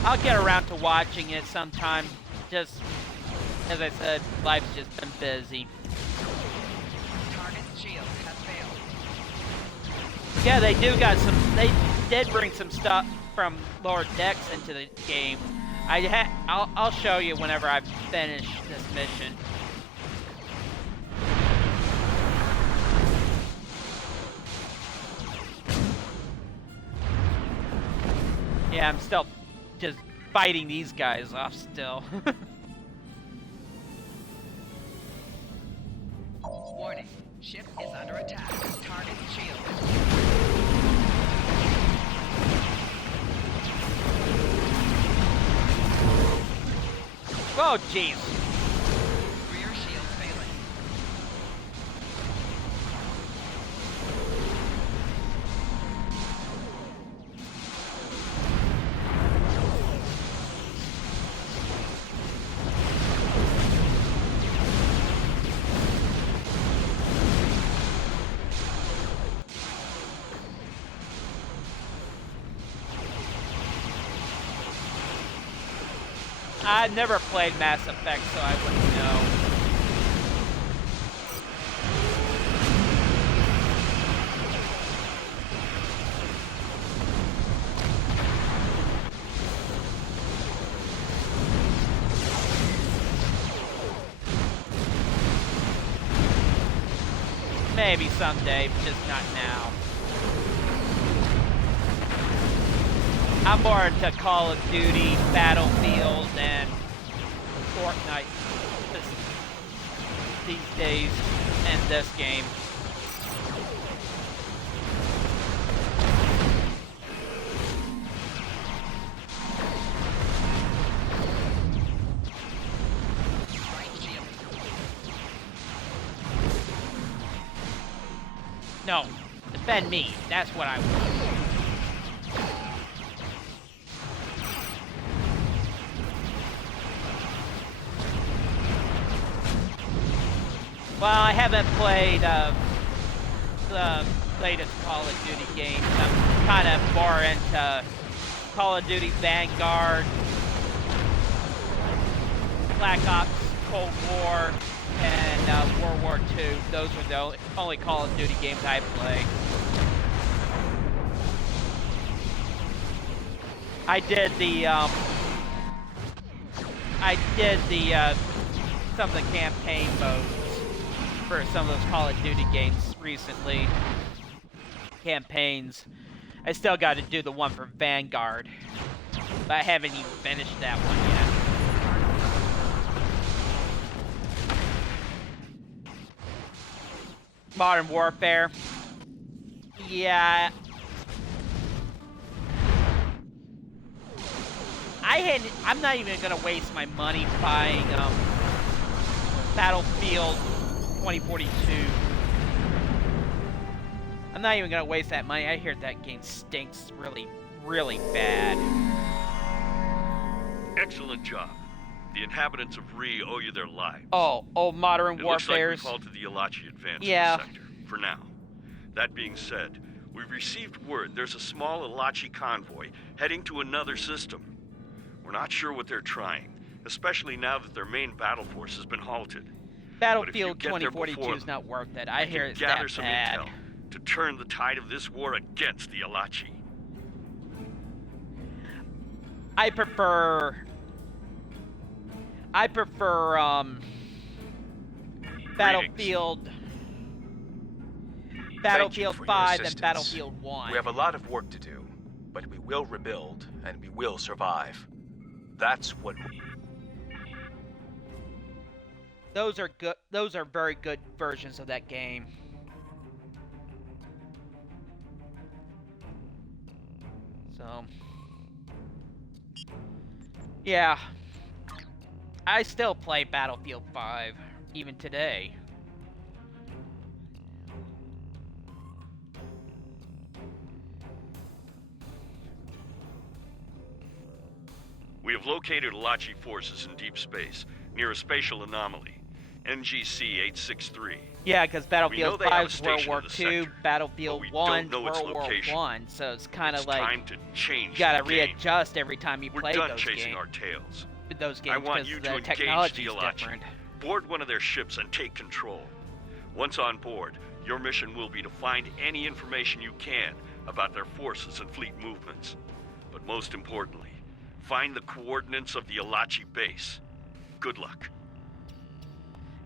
I'll get around to watching it sometime. Just, as I said, life's just been busy. Target shields have failed. Yeah, they did bring some stuff from lower decks into the game. I'll show you whenever I finish this mission. Yeah, I'm still just fighting these guys off still. Warning. Ship is under attack. Target shield. Oh, jeez. Rear shield failing. I've never played Mass Effect, so I wouldn't know. Maybe someday, but just not now. I'm more into Call of Duty, Battlefield, and Fortnite these days, and this game. No, defend me. That's what I want. Well, I haven't played the latest Call of Duty games. I'm kind of more into Call of Duty Vanguard, Black Ops, Cold War, and World War II. Those are the only Call of Duty games I play. I did some of the campaign modes for some of those Call of Duty games recently. Campaigns. I still got to do the one for Vanguard, but I haven't even finished that one yet. Modern Warfare. Yeah. I'm not even gonna waste my money buying Battlefield 2042. I'm not even gonna waste that money. I hear that game stinks really, really bad. Excellent job. The inhabitants of Ree owe you their lives. Oh, Modern It looks like we Warfare's. fall to the Alachi advance Yeah. in the sector, for now. That being said, we've received word there's a small Alachi convoy heading to another system. We're not sure what they're trying, especially now that their main battle force has been halted. Battlefield get there 2042 before is them, not worth it. I We hear can it's gather that some bad. intel to turn the tide of this war against the Alachi. I prefer Battlefield Thank you for your 5 and assistance. Battlefield 1. We have a lot of work to do, but we will rebuild and we will survive. That's what we... Those are good. Those are very good versions of that game. So, yeah, I still play Battlefield 5 even today. We have located Alachi forces in deep space, near a spatial anomaly, NGC-863. Yeah, because Battlefield they have a 5 is World station War in the II, sector, Battlefield but we 1 don't know its World War location. 1, so it's kind of It's like time to change you gotta the game. readjust every time you We're play done those chasing games. our tails. Those I games want because you to the engage technology the is Alachi, different. board one of their ships and take control. Once on board, your mission will be to find any information you can about their forces and fleet movements. But most importantly, Find the coordinates of the Alachi base. Good luck.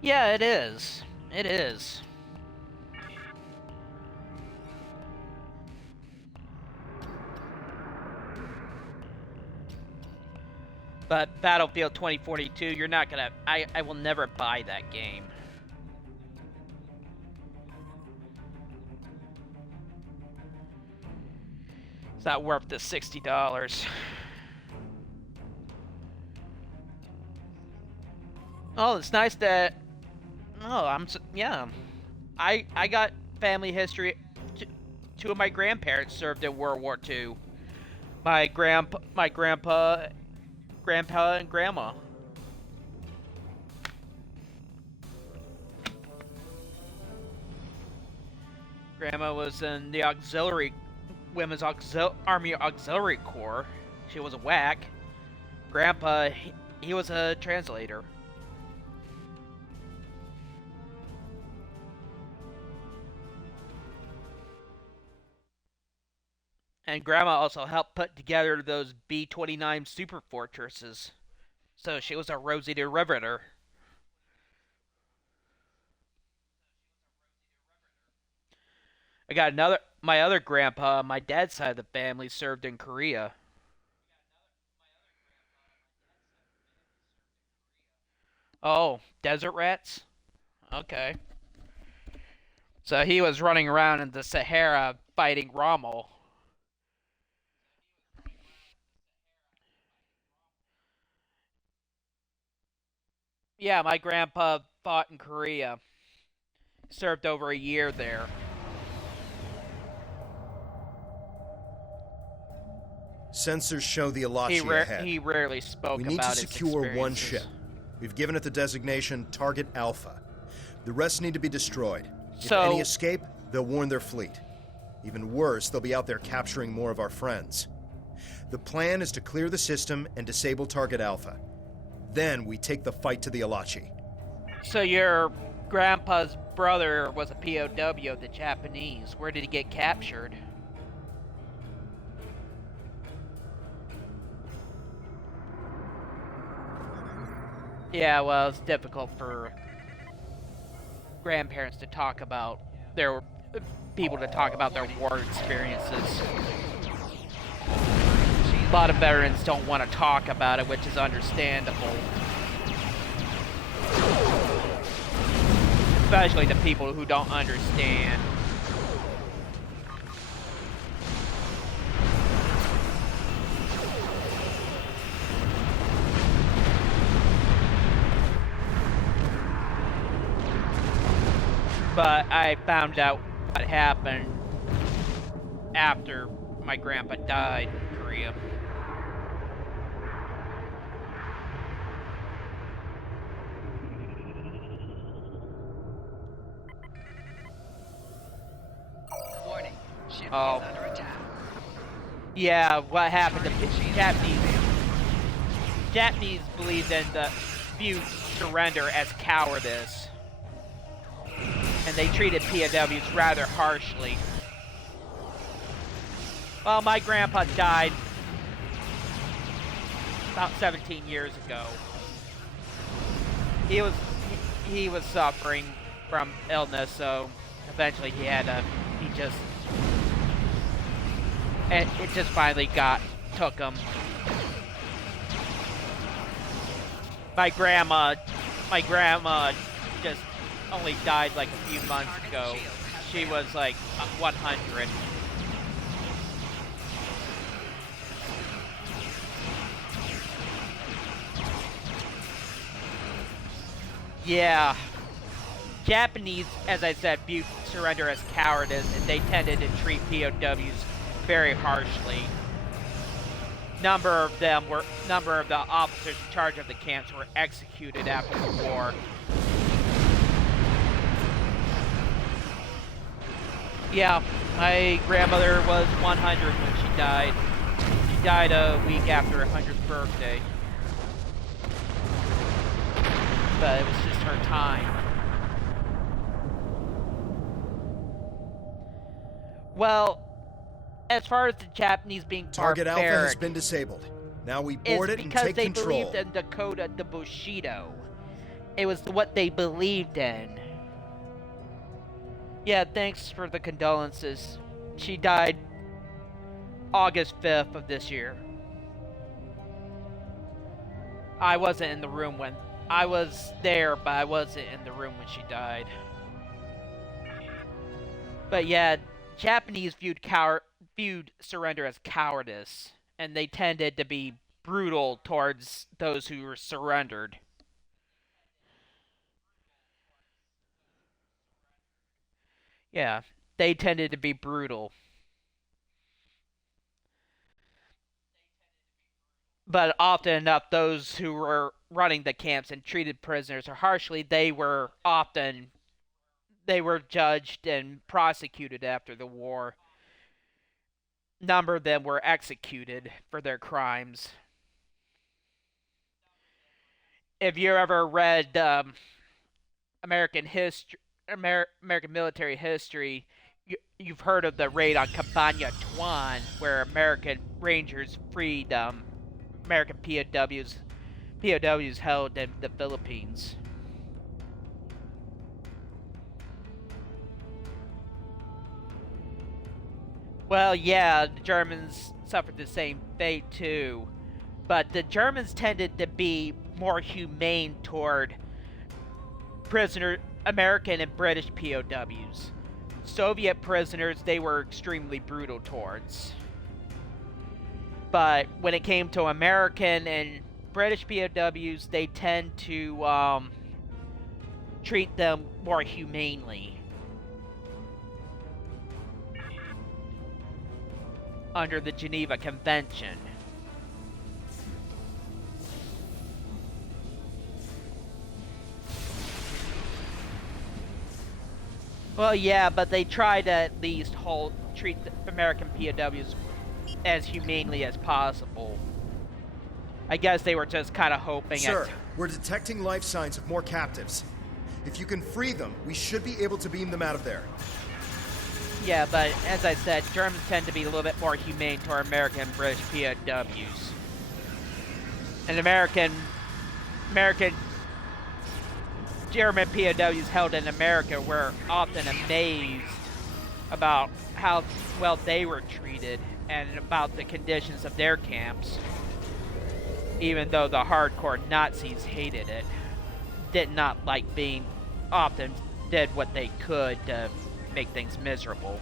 Yeah, it is. It is. But Battlefield 2042, you're not gonna... I will never buy that game. It's not worth the $60. Oh, it's nice that... Oh, yeah. I got family history. Two of my grandparents served in World War II. My grandpa, and grandma. Grandma was in the Women's Army Auxiliary Corps. She was a WAC. Grandpa, he was a translator. And Grandma also helped put together those B-29 super fortresses. So she was a Rosie the Riveter. I got my other grandpa on my dad's side of the family served in Korea. Oh, desert rats? Okay. So he was running around in the Sahara fighting Rommel. Yeah, my grandpa fought in Korea. Served over a year there. Sensors show the Alachi ahead. He rarely spoke about his We need to secure one ship. We've given it the designation Target Alpha. The rest need to be destroyed. If any escape, they'll warn their fleet. Even worse, they'll be out there capturing more of our friends. The plan is to clear the system and disable Target Alpha. Then we take the fight to the Alachi. So your grandpa's brother was a POW of the Japanese. Where did he get captured? Yeah, well, it's difficult for grandparents to talk about their war experiences. A lot of veterans don't want to talk about it, which is understandable. Especially the people who don't understand. But I found out what happened after my grandpa died in Korea. Warning. Ship is Oh. under attack. Yeah, what happened to Japanese? Japanese believed in the view surrender as cowardice. And they treated POWs rather harshly. Well, my grandpa died about 17 years ago. He was suffering from illness, so eventually it just finally took him. My grandma just only died like a few months ago. She was like 100. Yeah. Japanese, as I said, viewed surrender as cowardice, and they tended to treat POWs very harshly. Number of the officers in charge of the camps were executed after the war. Yeah, my grandmother was 100 when she died. She died a week after her 100th birthday. But it was just her time. Well, as far as the Japanese being Target barbaric, Alpha has been disabled. Now we board it and because take they control. believed in Dakota de Bushido. It was what they believed in. Yeah, thanks for the condolences. She died August 5th of this year. I wasn't in the room when... I was there, but I wasn't in the room when she died. But yeah, Japanese viewed surrender as cowardice, and they tended to be brutal towards those who were surrendered. Yeah, they tended to be brutal. But often enough, those who were running the camps and treated prisoners harshly, they were judged and prosecuted after the war. A number of them were executed for their crimes. If you ever read American military history, you've heard of the raid on Cabana Tuan, where American Rangers freed American POWs held in the Philippines. Well, yeah, the Germans suffered the same fate too, but the Germans tended to be more humane toward American and British POWs. Soviet prisoners, they were extremely brutal towards. But when it came to American and British POWs, they tend to treat them more humanely. Under the Geneva Convention. Well, yeah, but they try to at least treat the American POWs as humanely as possible. I guess they were just kind of hoping. Sir, we're detecting life signs of more captives. If you can free them, we should be able to beam them out of there. Yeah, but as I said, Germans tend to be a little bit more humane to our American and British POWs. And German POWs held in America were often amazed about how well they were treated and about the conditions of their camps. Even though the hardcore Nazis hated it, did not like being, often did what they could to make things miserable.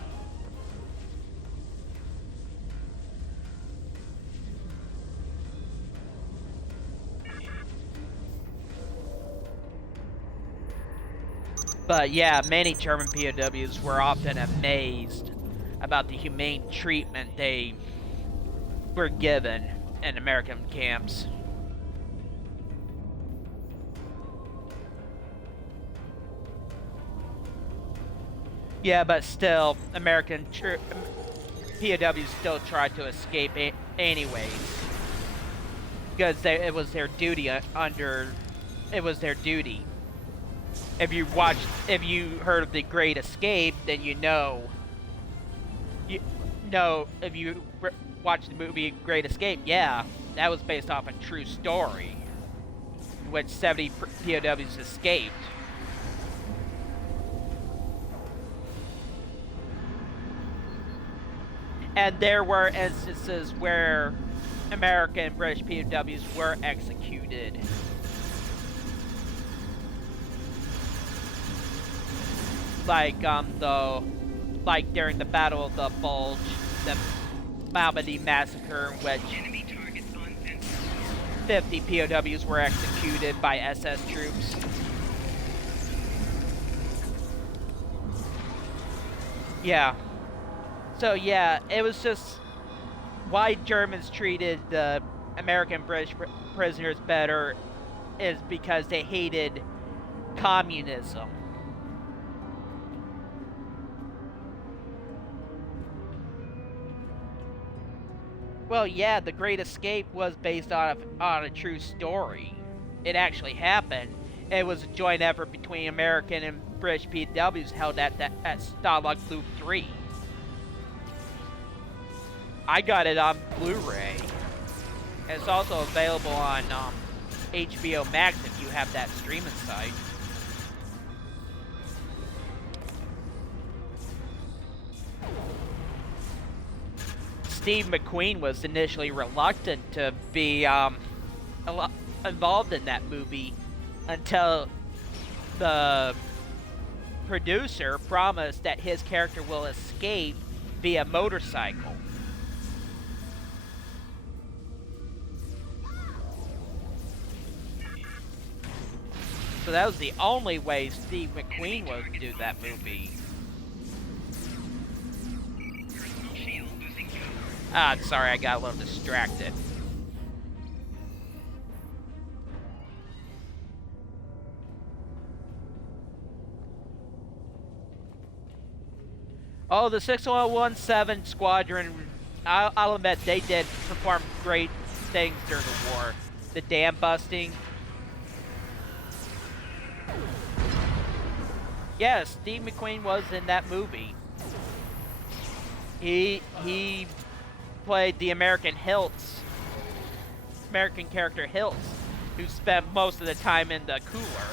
But yeah, many German POWs were often amazed about the humane treatment they were given in American camps. Yeah, but still, American POWs still tried to escape anyways, because it was their duty it was their duty. If you heard of the Great Escape, then you know. If you watched the movie Great Escape, yeah, that was based off a true story, in which 70 POWs escaped. And there were instances where American and British POWs were executed. Like during the Battle of the Bulge, the Malmedy Massacre, in which 50 POWs were executed by SS troops. Yeah. So yeah, it was just why Germans treated the American British prisoners better is because they hated communism. Well, yeah, the Great Escape was based on a true story. It actually happened. It was a joint effort between American and British POWs held at Stalag Loop 3. I got it on Blu-ray. And it's also available on HBO Max if you have that streaming site. Steve McQueen was initially reluctant to be involved in that movie until the producer promised that his character will escape via motorcycle. So that was the only way Steve McQueen was to do that movie. Sorry, I got a little distracted. Oh, the 6117 Squadron, I'll admit, they did perform great things during the war. The dam busting. Yeah, Steve McQueen was in that movie. He played the American character Hiltz, who spent most of the time in the cooler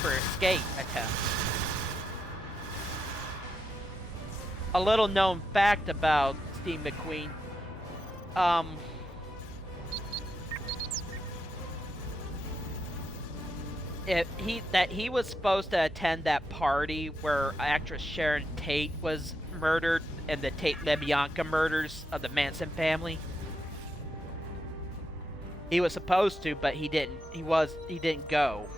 for escape attempts. A little known fact about Steve McQueen, he was supposed to attend that party where actress Sharon Tate was murdered in the Tate-LaBianca murders of the Manson family. He was supposed to, but he didn't. He didn't go.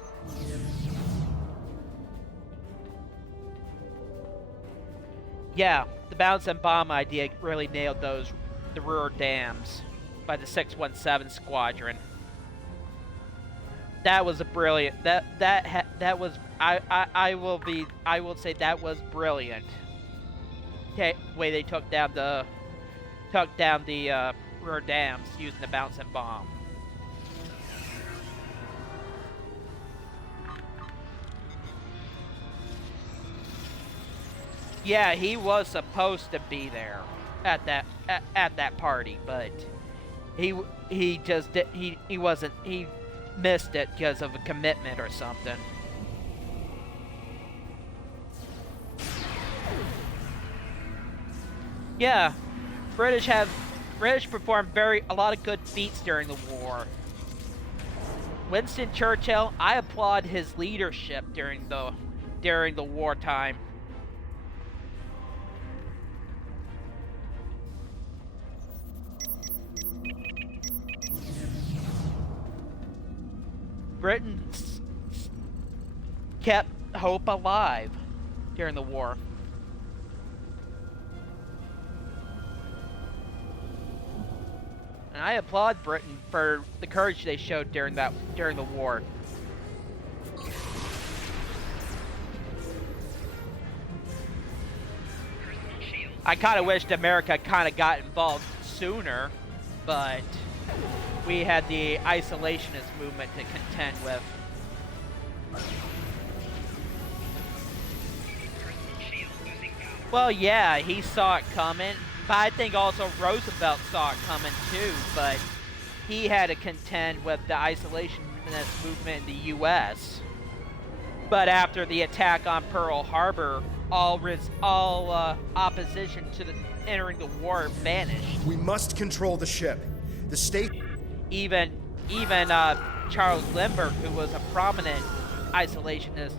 Yeah, the bouncing bomb idea really nailed the Ruhr dams by the 617 Squadron. That was a brilliant. That was. I will say that was brilliant. Okay, way they took down the Ruhr dams using the bouncing bomb. Yeah, he was supposed to be there at that party, but he just he wasn't. He missed it because of a commitment or something. Yeah, British performed a lot of good feats during the war. Winston Churchill, I applaud his leadership during the wartime. Britain kept hope alive during the war. And I applaud Britain for the courage they showed during the war. I kind of wished America kind of got involved sooner, but we had the isolationist movement to contend with. Well, yeah, he saw it coming, but I think also Roosevelt saw it coming too, but he had to contend with the isolationist movement in the U.S. But after the attack on Pearl Harbor, all opposition to entering the war vanished. We must control the ship. The state... Even Charles Lindbergh, who was a prominent isolationist,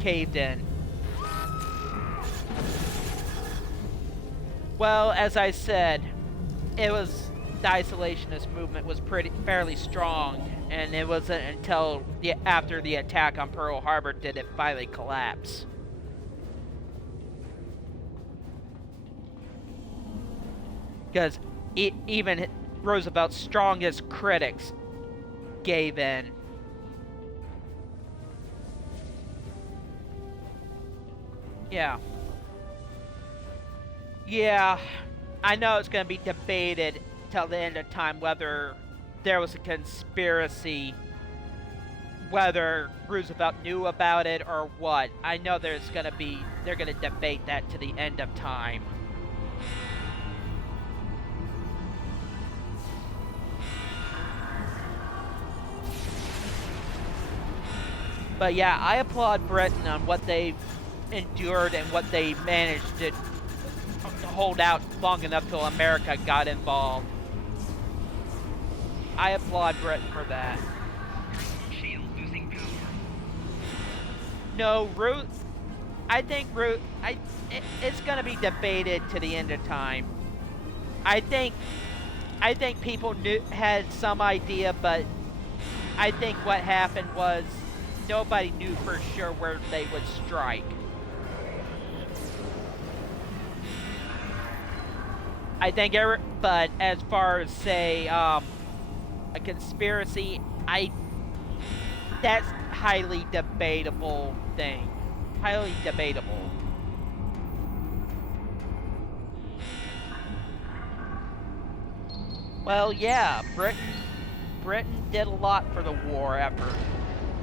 caved in. Well, as I said, the isolationist movement was fairly strong, and it wasn't until after the attack on Pearl Harbor did it finally collapse. Because even Roosevelt's strongest critics gave in. Yeah, I know it's going to be debated till the end of time whether there was a conspiracy, whether Roosevelt knew about it or what. I know they're going to debate that to the end of time. But yeah, I applaud Britain on what they've endured and what they managed to hold out long enough till America got involved. I applaud Britain for that. Shield losing power. No, I think it's gonna be debated to the end of time. I think people had some idea, but I think what happened was nobody knew for sure where they would strike. I think, but as far as say a conspiracy, that's highly debatable thing. Highly debatable. Well, yeah, Britain did a lot for the war effort.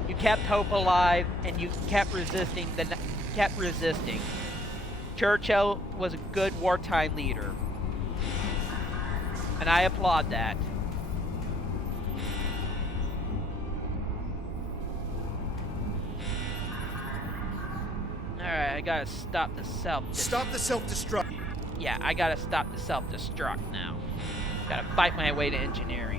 You kept hope alive, and you kept resisting. Churchill was a good wartime leader, and I applaud that. Alright, I gotta stop the self-destruct. Stop the self-destruct. Yeah, I gotta stop the self-destruct now. Gotta fight my way to engineering.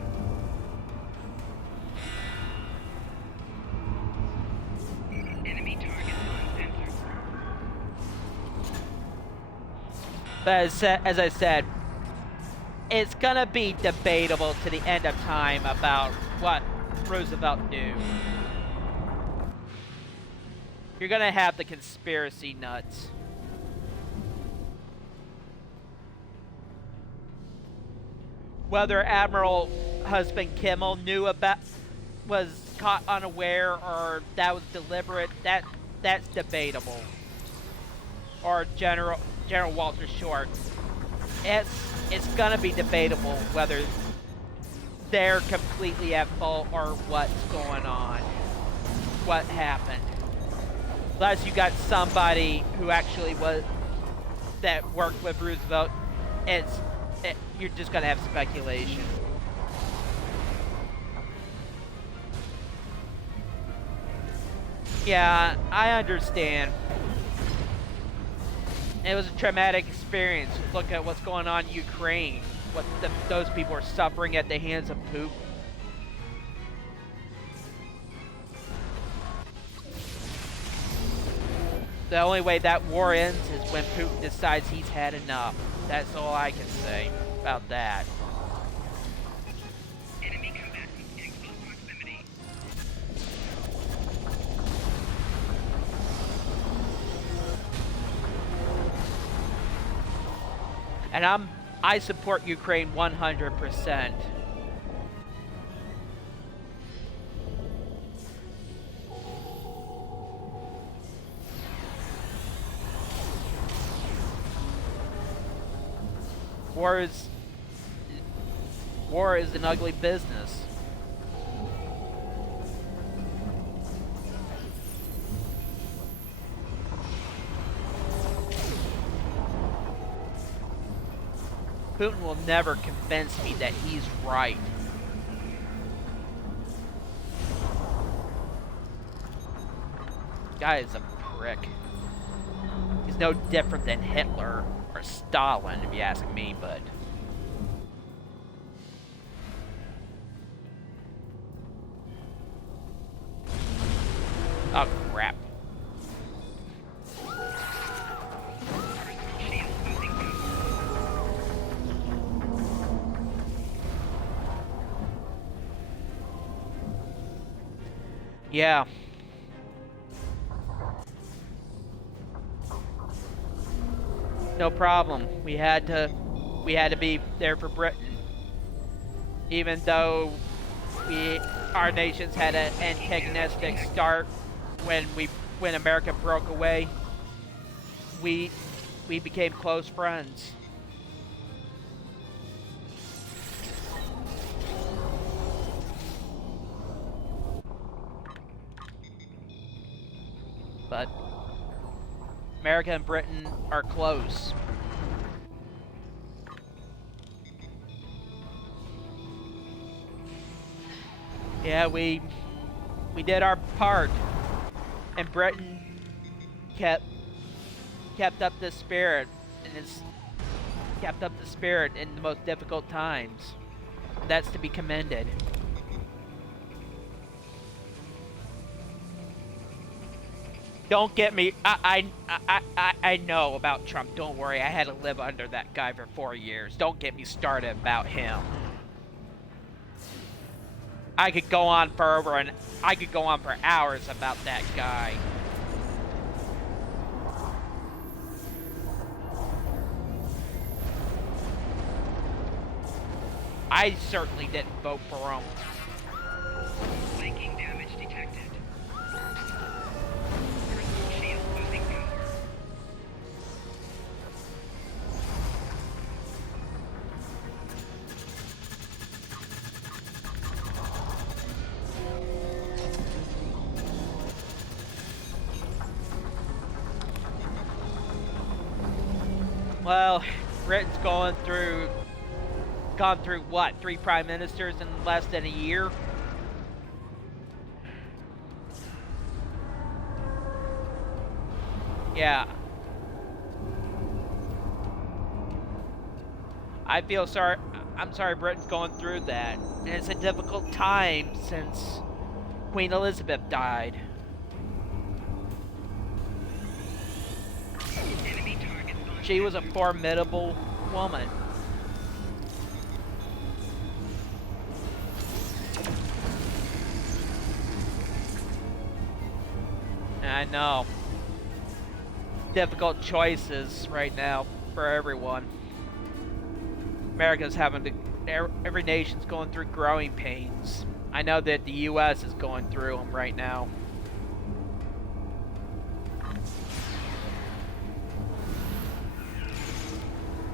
Enemy target uncensored. But as I said, it's gonna be debatable to the end of time about what Roosevelt knew. You're gonna have the conspiracy nuts. Whether Admiral Husband Kimmel was caught unaware or that was deliberate, that's debatable. Or General Walter Short. It's gonna be debatable whether they're completely at fault or what's going on. What happened. Unless you got somebody who actually that worked with Roosevelt, you're just gonna have speculation. Yeah, I understand. It was a traumatic experience. Look at what's going on in Ukraine. What those people are suffering at the hands of Putin. The only way that war ends is when Putin decides he's had enough. That's all I can say about that. Enemy combatants in close proximity. And I support Ukraine 100%. War is an ugly business. Putin will never convince me that he's right. Guy is a prick. He's no different than Hitler or Stalin, if you ask me, but... Oh, crap. Yeah. No problem. We had to be there for Britain. Even though our nations had an antagonistic start when America broke away, we became close friends. But America and Britain are close. Yeah, we did our part. And Britain kept up the spirit, and has kept up the spirit in the most difficult times. That's to be commended. Don't get me. I know about Trump. Don't worry. I had to live under that guy for 4 years. Don't get me started about him. I could go on for hours about that guy. I certainly didn't vote for him. Flanking damage detected. Personal shield losing power. Well, Britain's gone through what, 3 prime ministers in less than a year? Yeah. I'm sorry Britain's going through that. And it's a difficult time since Queen Elizabeth died. Enemy targets on She was a formidable woman. I know. Difficult choices right now for everyone. America's having to. Every nation's going through growing pains. I know that the U.S. is going through them right now.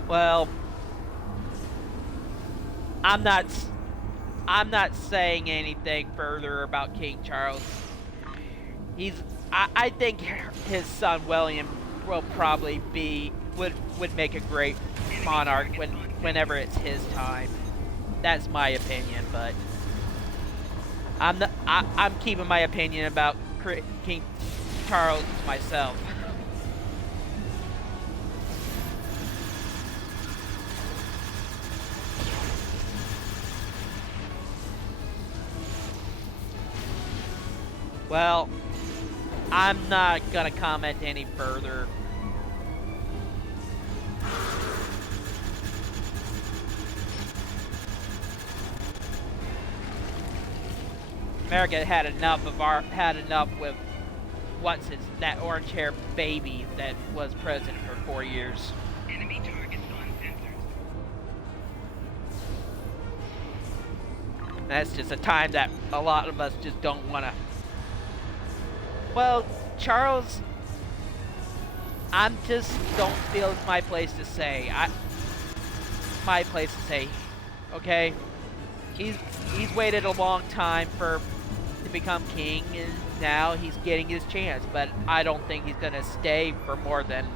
Well, I'm not saying anything further about King Charles. I think his son William will probably would make a great monarch whenever it's his time. That's my opinion, but I'm keeping my opinion about King Charles to myself. Well, I'm not gonna comment any further. America had enough with that orange hair baby that was president for 4 years. enemy targets on sensors. That's just a time that a lot of us just don't want to. Well, Charles, I just don't feel it's my place to say. Okay? He's waited a long time to become king, and now he's getting his chance, but I don't think he's gonna stay for more than.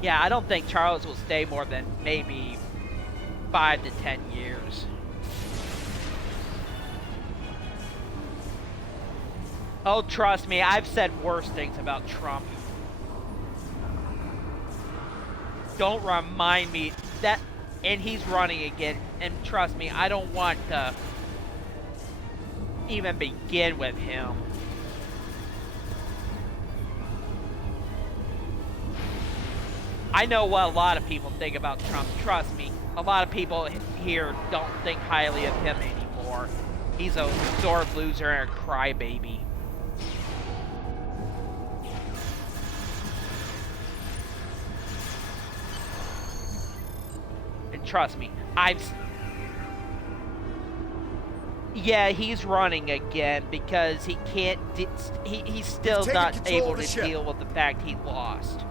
Yeah, I don't think Charles will stay more than maybe 5 to 10 years. Oh, trust me, I've said worse things about Trump. Don't remind me that, and he's running again, and trust me, I don't want to even begin with him. I know what a lot of people think about Trump. Trust me, a lot of people here don't think highly of him anymore. He's a sore loser and a crybaby. And trust me, yeah, he's running again because he can't. He's still not able to deal with the fact he lost.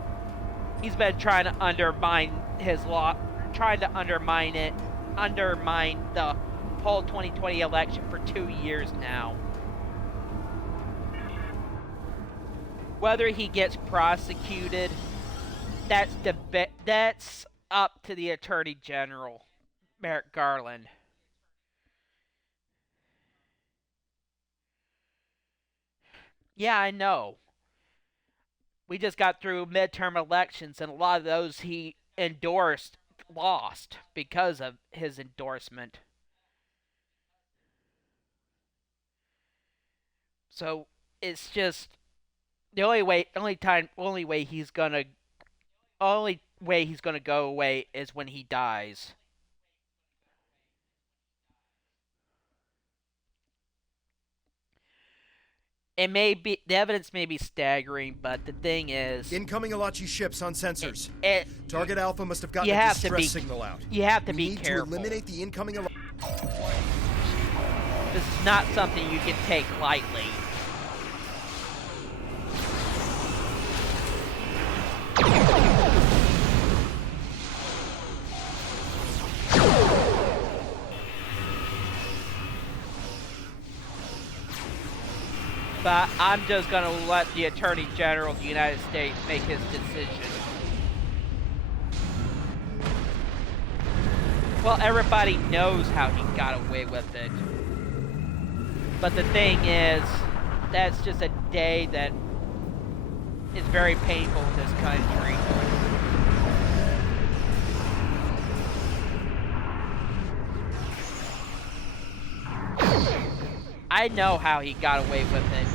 He's been trying to undermine his trying to undermine the whole 2020 election for 2 years now. Whether he gets prosecuted, that's up to the Attorney General, Merrick Garland. Yeah, I know. We just got through midterm elections, and a lot of those he endorsed lost because of his endorsement. So it's just only way he's gonna go away is when he dies. It may be the evidence may be staggering, but the thing is, Incoming Alachi ships on sensors. it Target Alpha must have gotten you a have to distress be signal out. you have to We be need careful. to eliminate the incoming This is not something you can take lightly. But I'm just gonna let the Attorney General of the United States make his decision. Well, everybody knows how he got away with it. But the thing is, that's just a day that is very painful in this country. I know how he got away with it.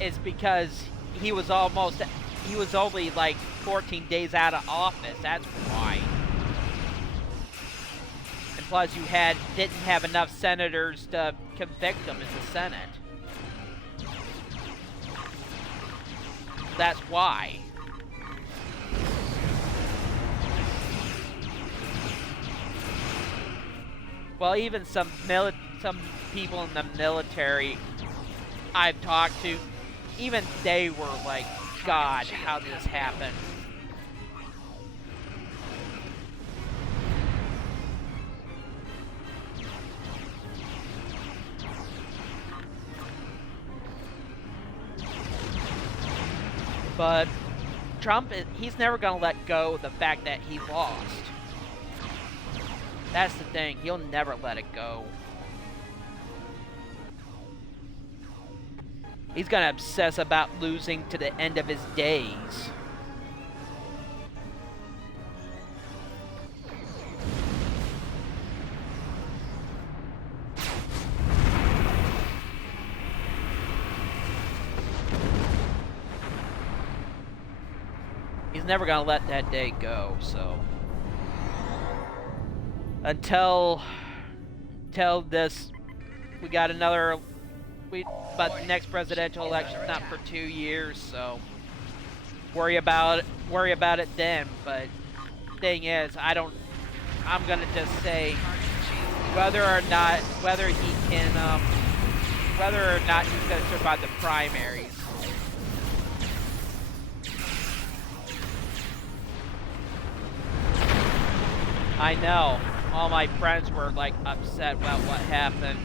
It's because he was only like 14 days out of office. That's why. And plus, didn't have enough senators to convict him in the Senate. That's why. Well, even some people in the military I've talked to, even they were like, God, how did this happen? But Trump, he's never going to let go of the fact that he lost. That's the thing. He'll never let it go. He's going to obsess about losing to the end of his days. He's never going to let that day go, so... Until this, we got another... But the next presidential election's not for 2 years, so... Worry about it then, but... Thing is, I'm gonna just say... Whether or not he's gonna survive the primaries. I know. All my friends were, like, upset about what happened.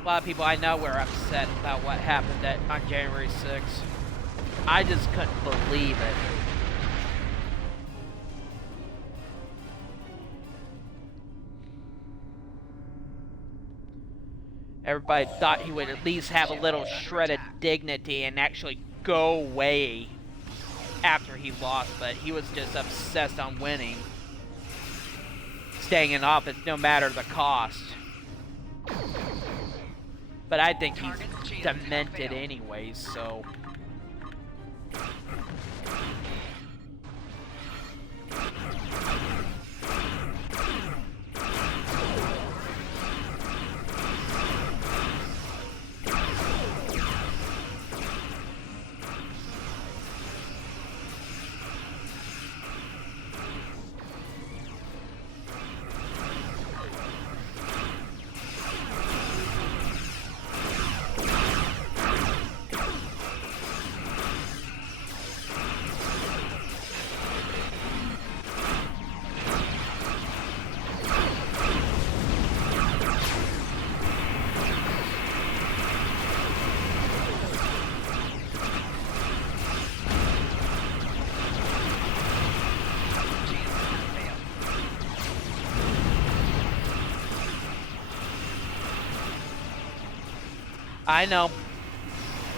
A lot of people I know were upset about what happened on January 6th. I just couldn't believe it. Everybody thought he would at least have a little shred of dignity and actually go away after he lost, but he was just obsessed on winning. Staying in office no matter the cost. But I think he's demented anyways, so... I know.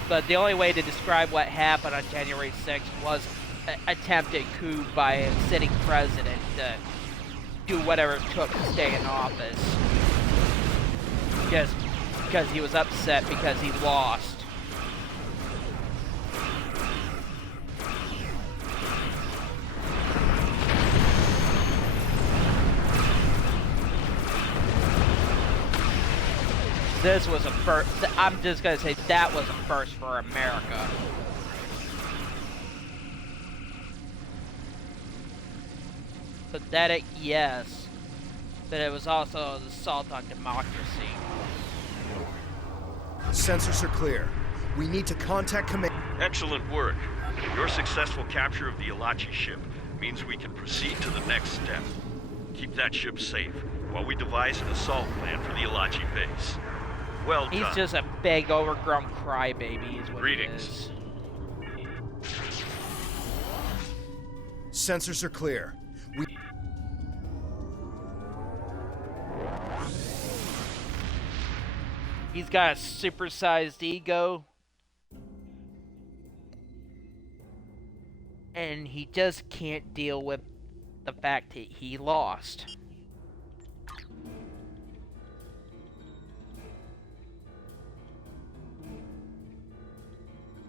But the only way to describe what happened on January 6th was an attempted coup by a sitting president to do whatever it took to stay in office. Just because he was upset because he lost. This was a first. I'm just gonna say that was a first for America. Pathetic, yes, but it was also an assault on democracy. Sensors are clear. We need to contact command. Excellent work. Your successful capture of the Elachi ship means we can proceed to the next step. Keep that ship safe while we devise an assault plan for the Elachi base. Well done. He's just a big, overgrown crybaby, is what Greetings. he is. Sensors are clear. He's got a supersized ego. And he just can't deal with the fact that he lost.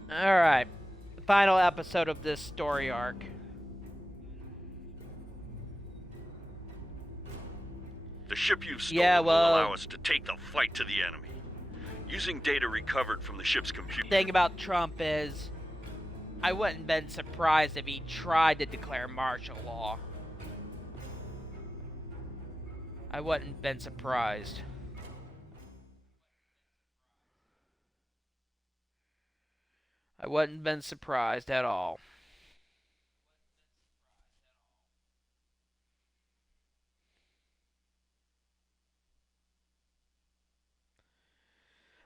Alright. Final episode of this story arc. The ship you've stolen will allow us to take the fight to the enemy. Using data recovered from the ship's computer. The thing about Trump is, I wouldn't have been surprised if he tried to declare martial law. I wouldn't have been surprised. I wouldn't have been surprised at all.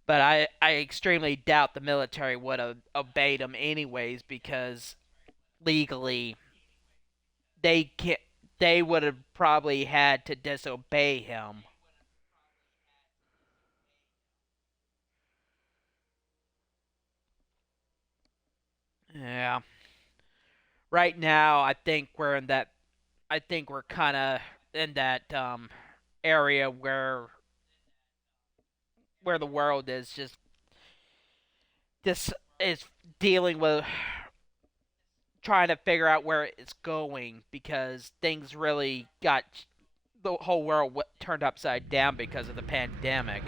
But I extremely doubt the military would have obeyed him anyways, because legally they would have probably had to disobey him. Yeah. Right now, I think we're kind of in that area where the world is just is dealing with trying to figure out where it's going, because things really got the whole world turned upside down because of the pandemic.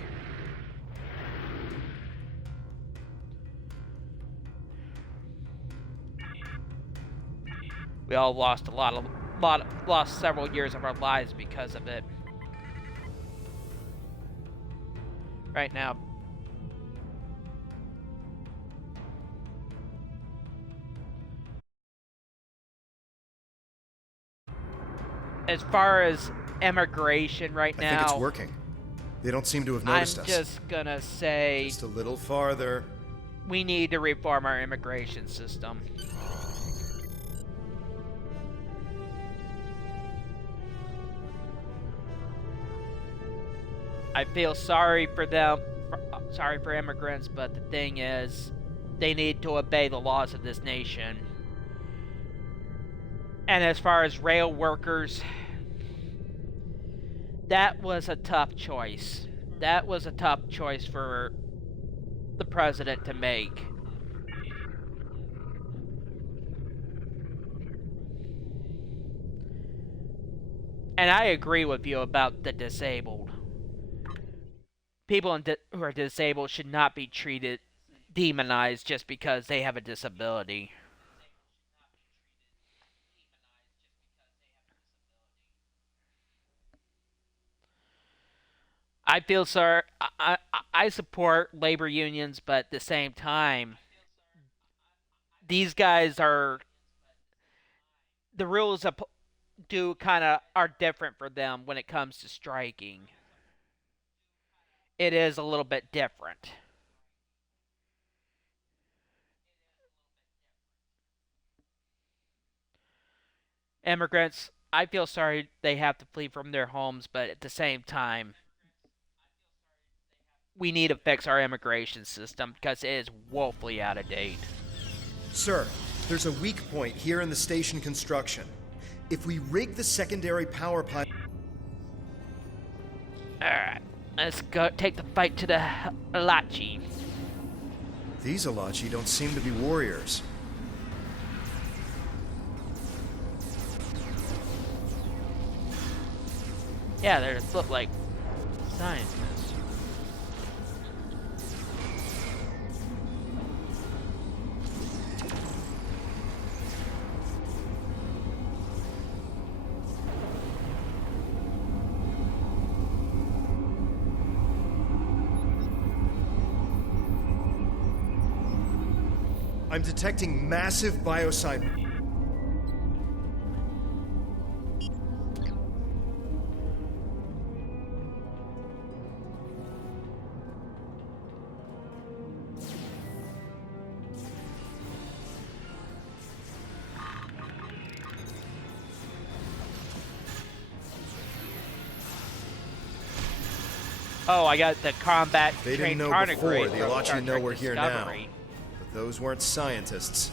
We all lost lost several years of our lives because of it. Right now, as far as immigration right now, I think it's working. They don't seem to have noticed us. I'm just gonna say, just a little farther. We need to reform our immigration system. I feel sorry for them, sorry for immigrants, but the thing is, they need to obey the laws of this nation. And as far as rail workers, that was a tough choice. That was a tough choice for the president to make. And I agree with you about the disabled. People who are disabled should not be demonized just because they have a disability. I feel sorry. I support labor unions, but at the same time, these guys are, the rules are different for them when it comes to striking. It is a little bit different. Immigrants, I feel sorry they have to flee from their homes, but at the same time, we need to fix our immigration system because it is woefully out of date. Sir, there's a weak point here in the station construction. If we rig the secondary power pipe... Alright, let's go take the fight to the Alachi. These Alachi don't seem to be warriors. Yeah, they look like scientists. I'm detecting massive biosyn... Oh, I got the combat They didn't trained know tardigrade before, the from Alachi Star know Trek we're here now. Discovery. But those weren't scientists.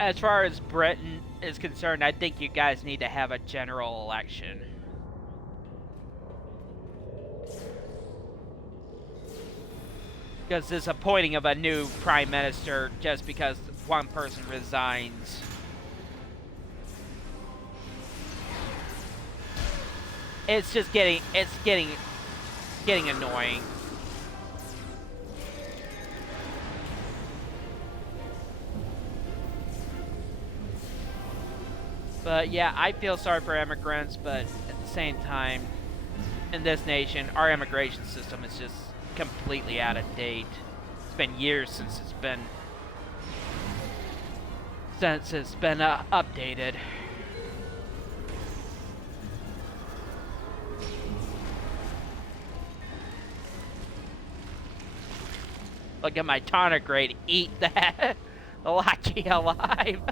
As far as Britain is concerned, I think you guys need to have a general election. Because this appointing of a new prime minister just because one person resigns. It's just getting annoying. But yeah, I feel sorry for immigrants, but at the same time, in this nation, our immigration system is just completely out of date. It's been years since it's been updated. Look at my tardigrade eat that Alachi alive.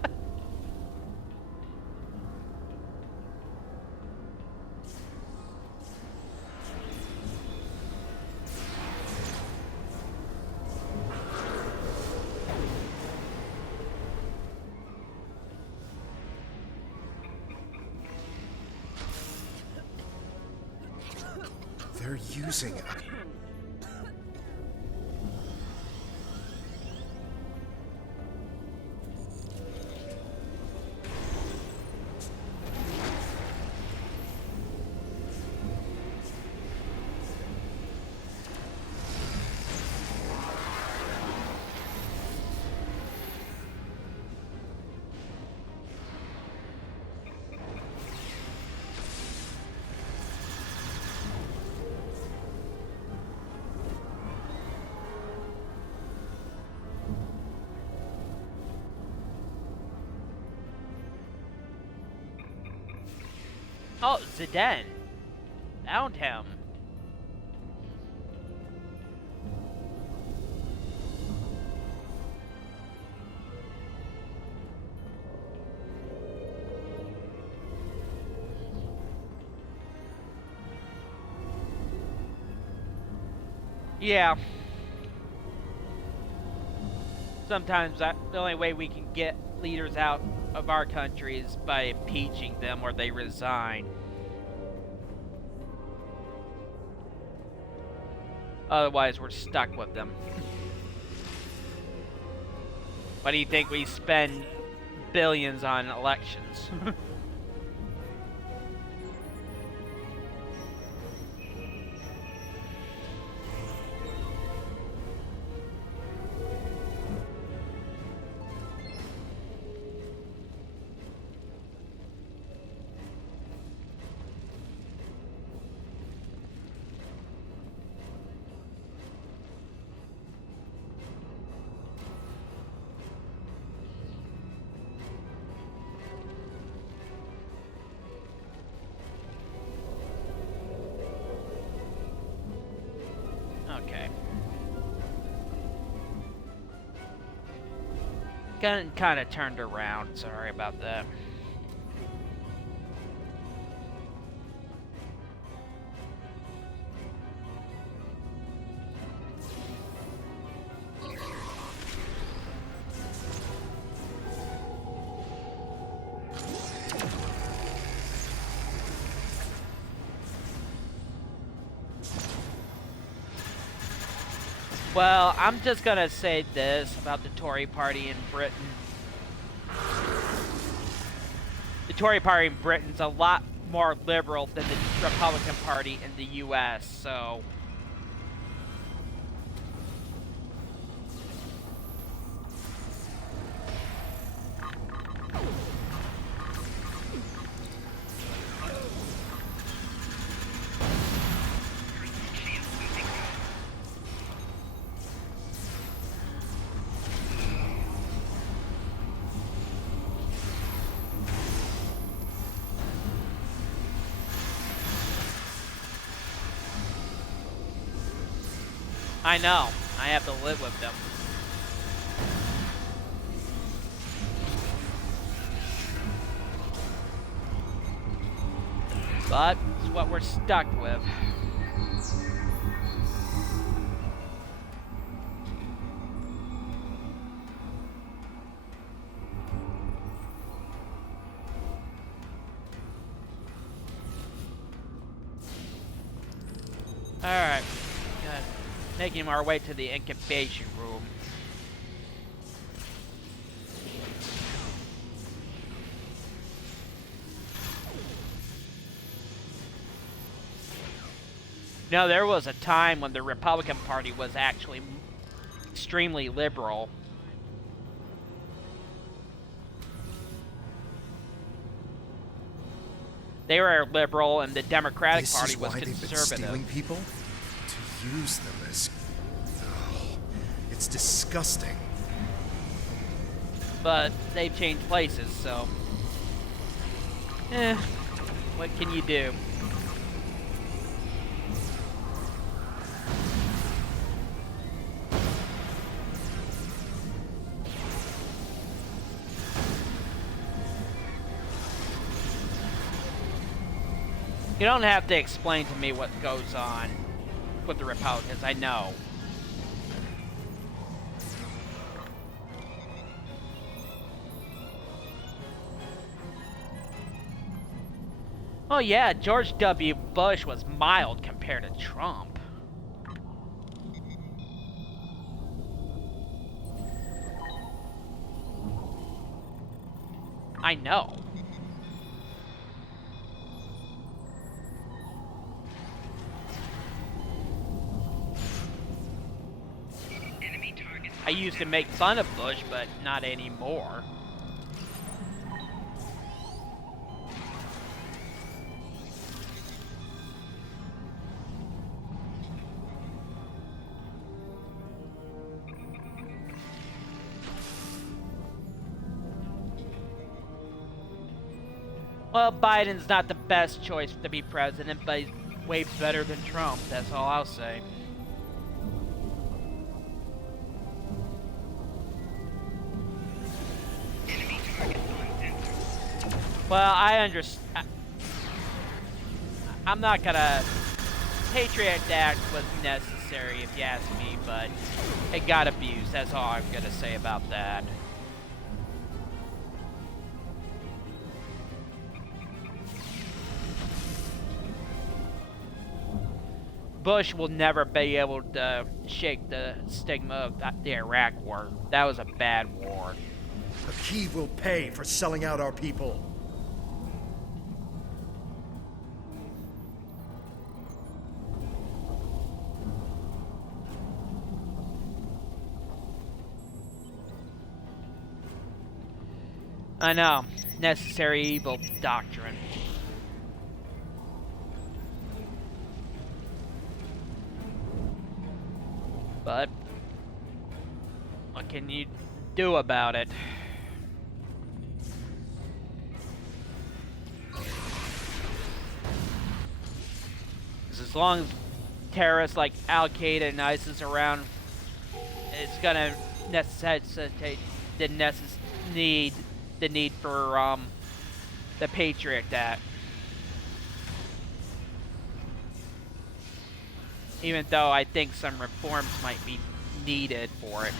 They're using it. Oh, Zidane. Found him. Yeah. Sometimes the only way we can get leaders out of our country is by impeaching them or they resign. Otherwise, we're stuck with them. Why do you think we spend billions on elections? Okay. Kind of turned around. Sorry about that. Well, I'm just gonna say this about the Tory party in Britain. The Tory party in Britain's a lot more liberal than the Republican Party in the US, so... I know. I have to live with them. But it's what we're stuck with. Alright. Making our way to the incubation room. No, there was a time when the Republican Party was actually extremely liberal. They were liberal, and the Democratic Party was conservative. They've been stealing people to use them as. Oh, it's disgusting. But they've changed places, so. What can you do? You don't have to explain to me what goes on with the Republicans, I know. Oh yeah, George W. Bush was mild compared to Trump. I know. I used to make fun of Bush, but not anymore. Well, Biden's not the best choice to be president, but he's way better than Trump, that's all I'll say. Well, I understand. I'm not gonna... Patriot Act was necessary, if you ask me, but it got abused. That's all I'm gonna say about that. Bush will never be able to shake the stigma of the Iraq War. That was a bad war. A key will pay for selling out our people. I know. Necessary evil doctrine. But what can you do about it? 'Cause as long as terrorists like Al Qaeda and ISIS around, it's gonna necessitate the need for the Patriot Act. Even though I think some reforms might be needed for it.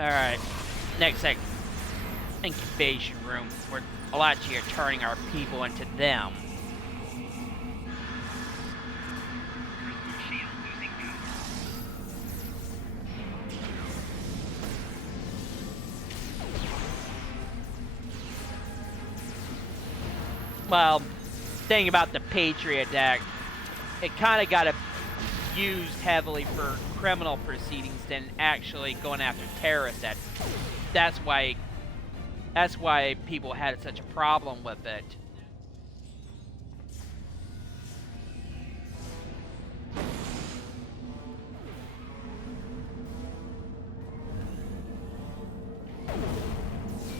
Alright, next incubation room, where Alachi are turning our people into them. Well, thing about the Patriot Act, it kind of got used heavily for criminal proceedings than actually going after terrorists. That's why people had such a problem with it.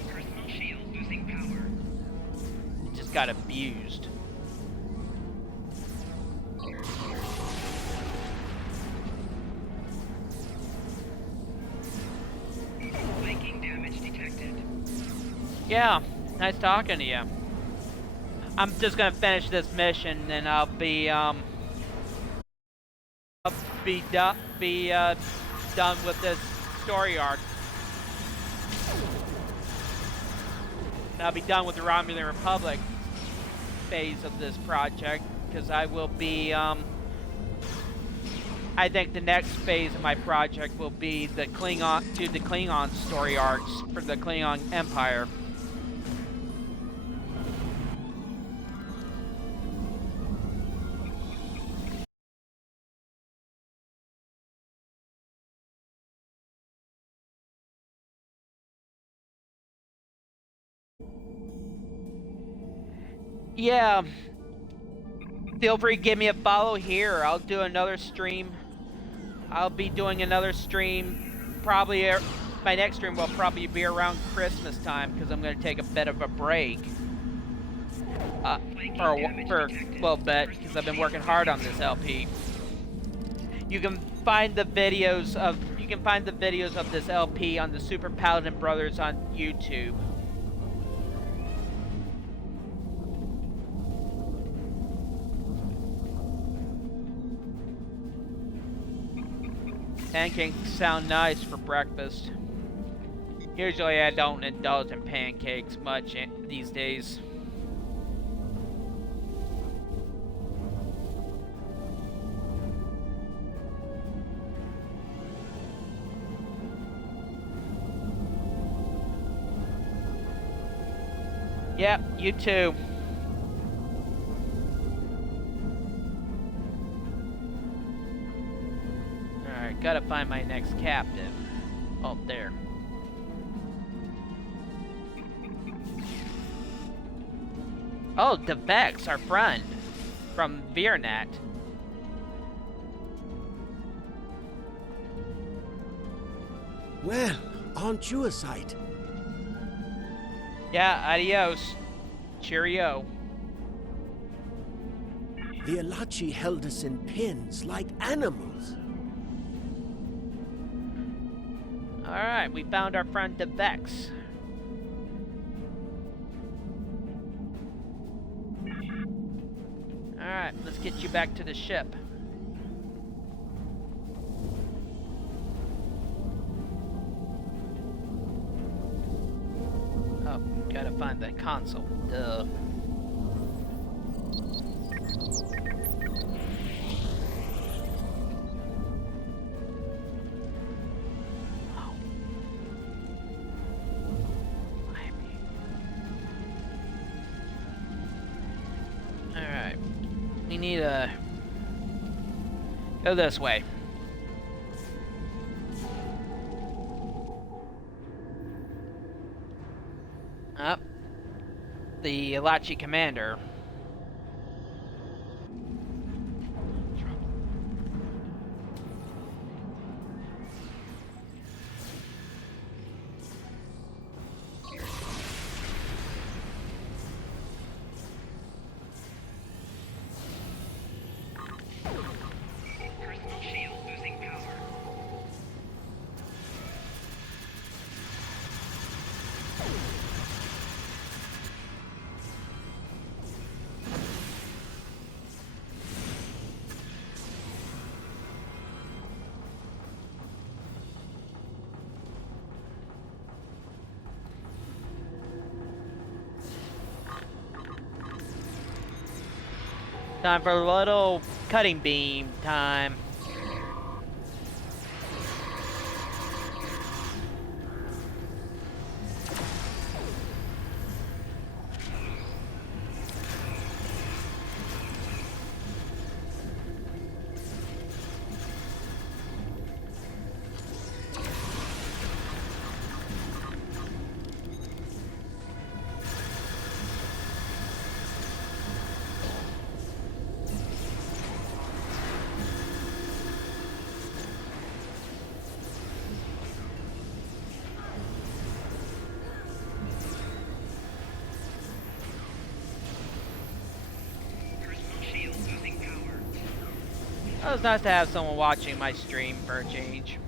Personal shield losing power. It just got abused. Yeah, nice talking to you. I'm just gonna finish this mission, and I'll be done with this story arc. And I'll be done with the Romulan Republic phase of this project, because I will be I think the next phase of my project will be the Klingon story arcs for the Klingon Empire. Yeah, feel free to give me a follow here. I'll do another stream. I'll be doing another stream. Probably my next stream will probably be around Christmas time, because I'm going to take a bit of a break for a little bit, because I've been working hard on this LP. You can find the videos of this LP on the Super Paladin Brothers on YouTube. Pancakes sound nice for breakfast. Usually I don't indulge in pancakes much these days. Yep, you too. Alright, gotta find my next captive. Oh, there. Oh, Devex, our friend from Viernat. Well, aren't you a sight? Yeah, adios. Cheerio. The Alachi held us in pens like animals. Alright, we found our friend Devex. Alright, let's get you back to the ship. Oh, gotta find the console. Duh. Alright. need to go this way. Up. The Alachi commander. Personal shield losing power. Time for a little cutting beam time. It was nice to have someone watching my stream for a change.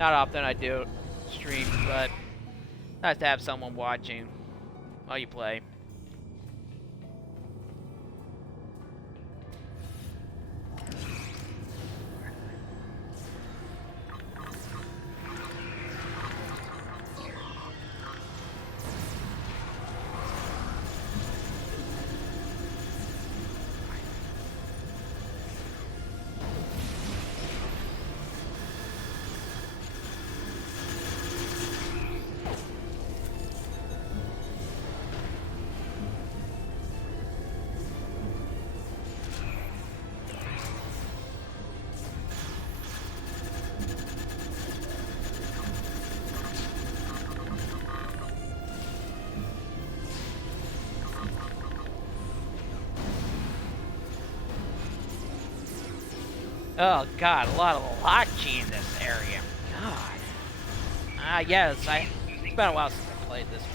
Not often I do stream, but nice to have someone watching while you play. Oh god, a lot of Lachi in this area. God. Yes, it's been a while since I played this mission.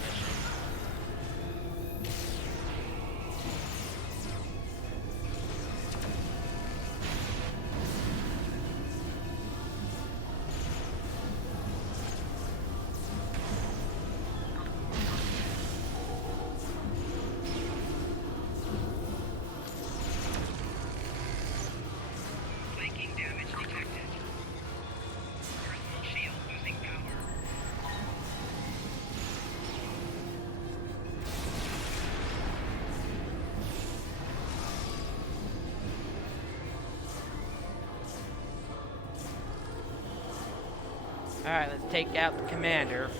Alright, let's take out the commander.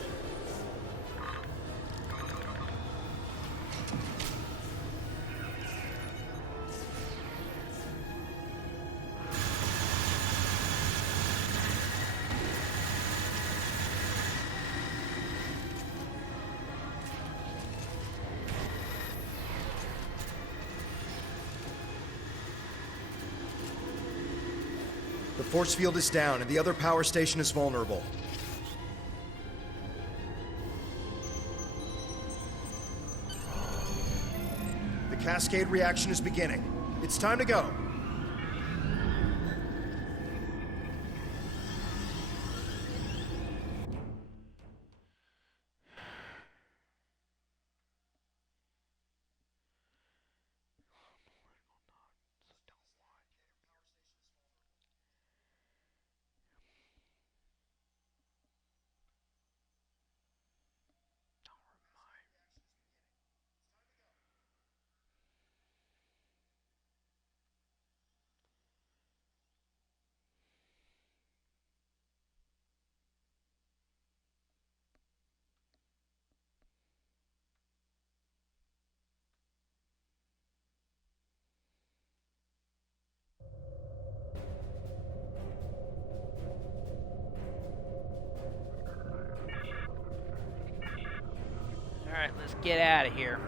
The force field is down, and the other power station is vulnerable. The cascade reaction is beginning. It's time to go. Let's get out of here.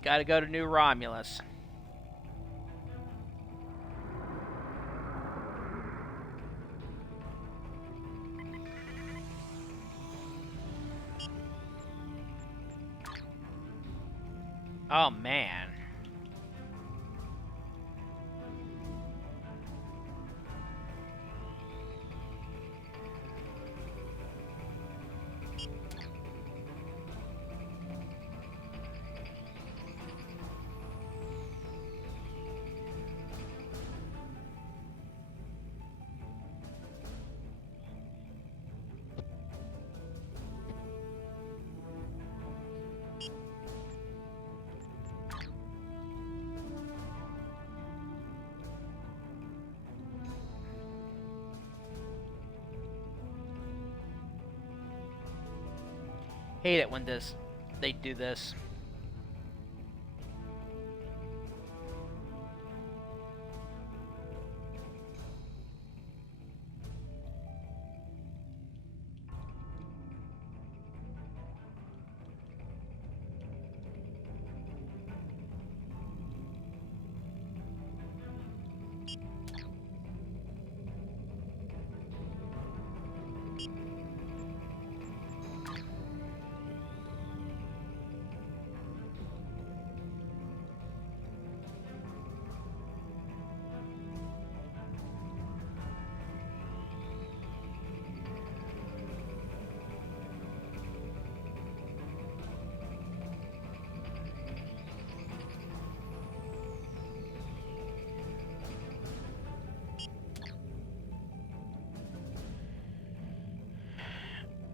Gotta go to New Romulus. Oh, man. Hate it when they do this.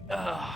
Ugh.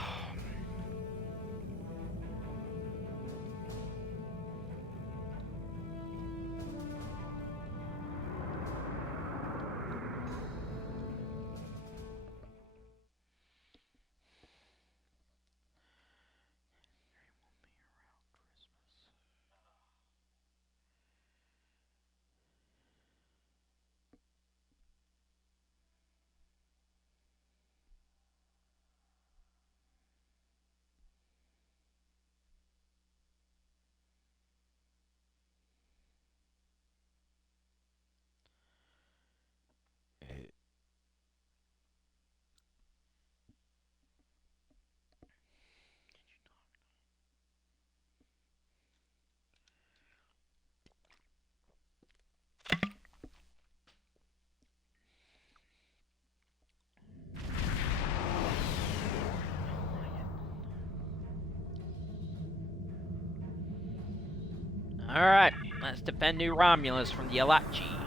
Alright, let's defend New Romulus from the Alachi.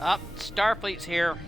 Up, Starfleet's here.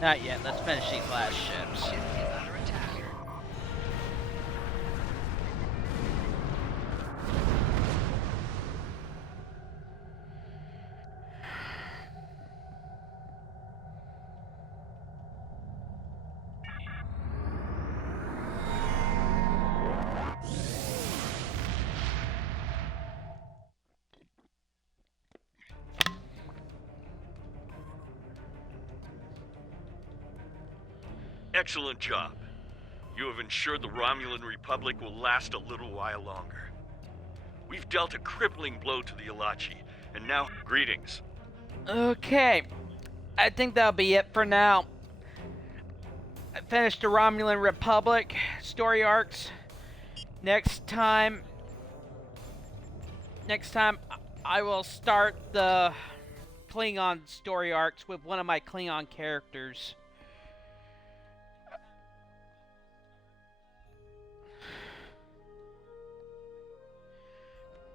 Not yet. Let's finish these last ships. Ship is under attack. Excellent job. You have ensured the Romulan Republic will last a little while longer. We've dealt a crippling blow to the Ilachi, and now, greetings. Okay. I think that'll be it for now. I finished the Romulan Republic story arcs. Next time I will start the Klingon story arcs with one of my Klingon characters.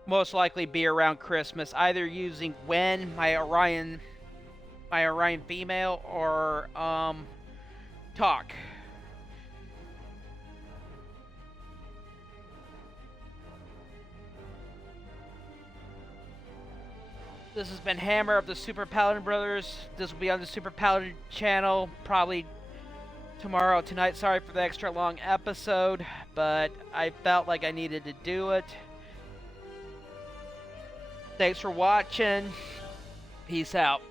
Most likely be around Christmas, either using Wen, my Orion female, or Talk. This has been Hammer of the Super Paladin Brothers. This will be on the Super Paladin channel probably tomorrow or tonight. Sorry for the extra long episode, but I felt like I needed to do it. Thanks for watching. Peace out.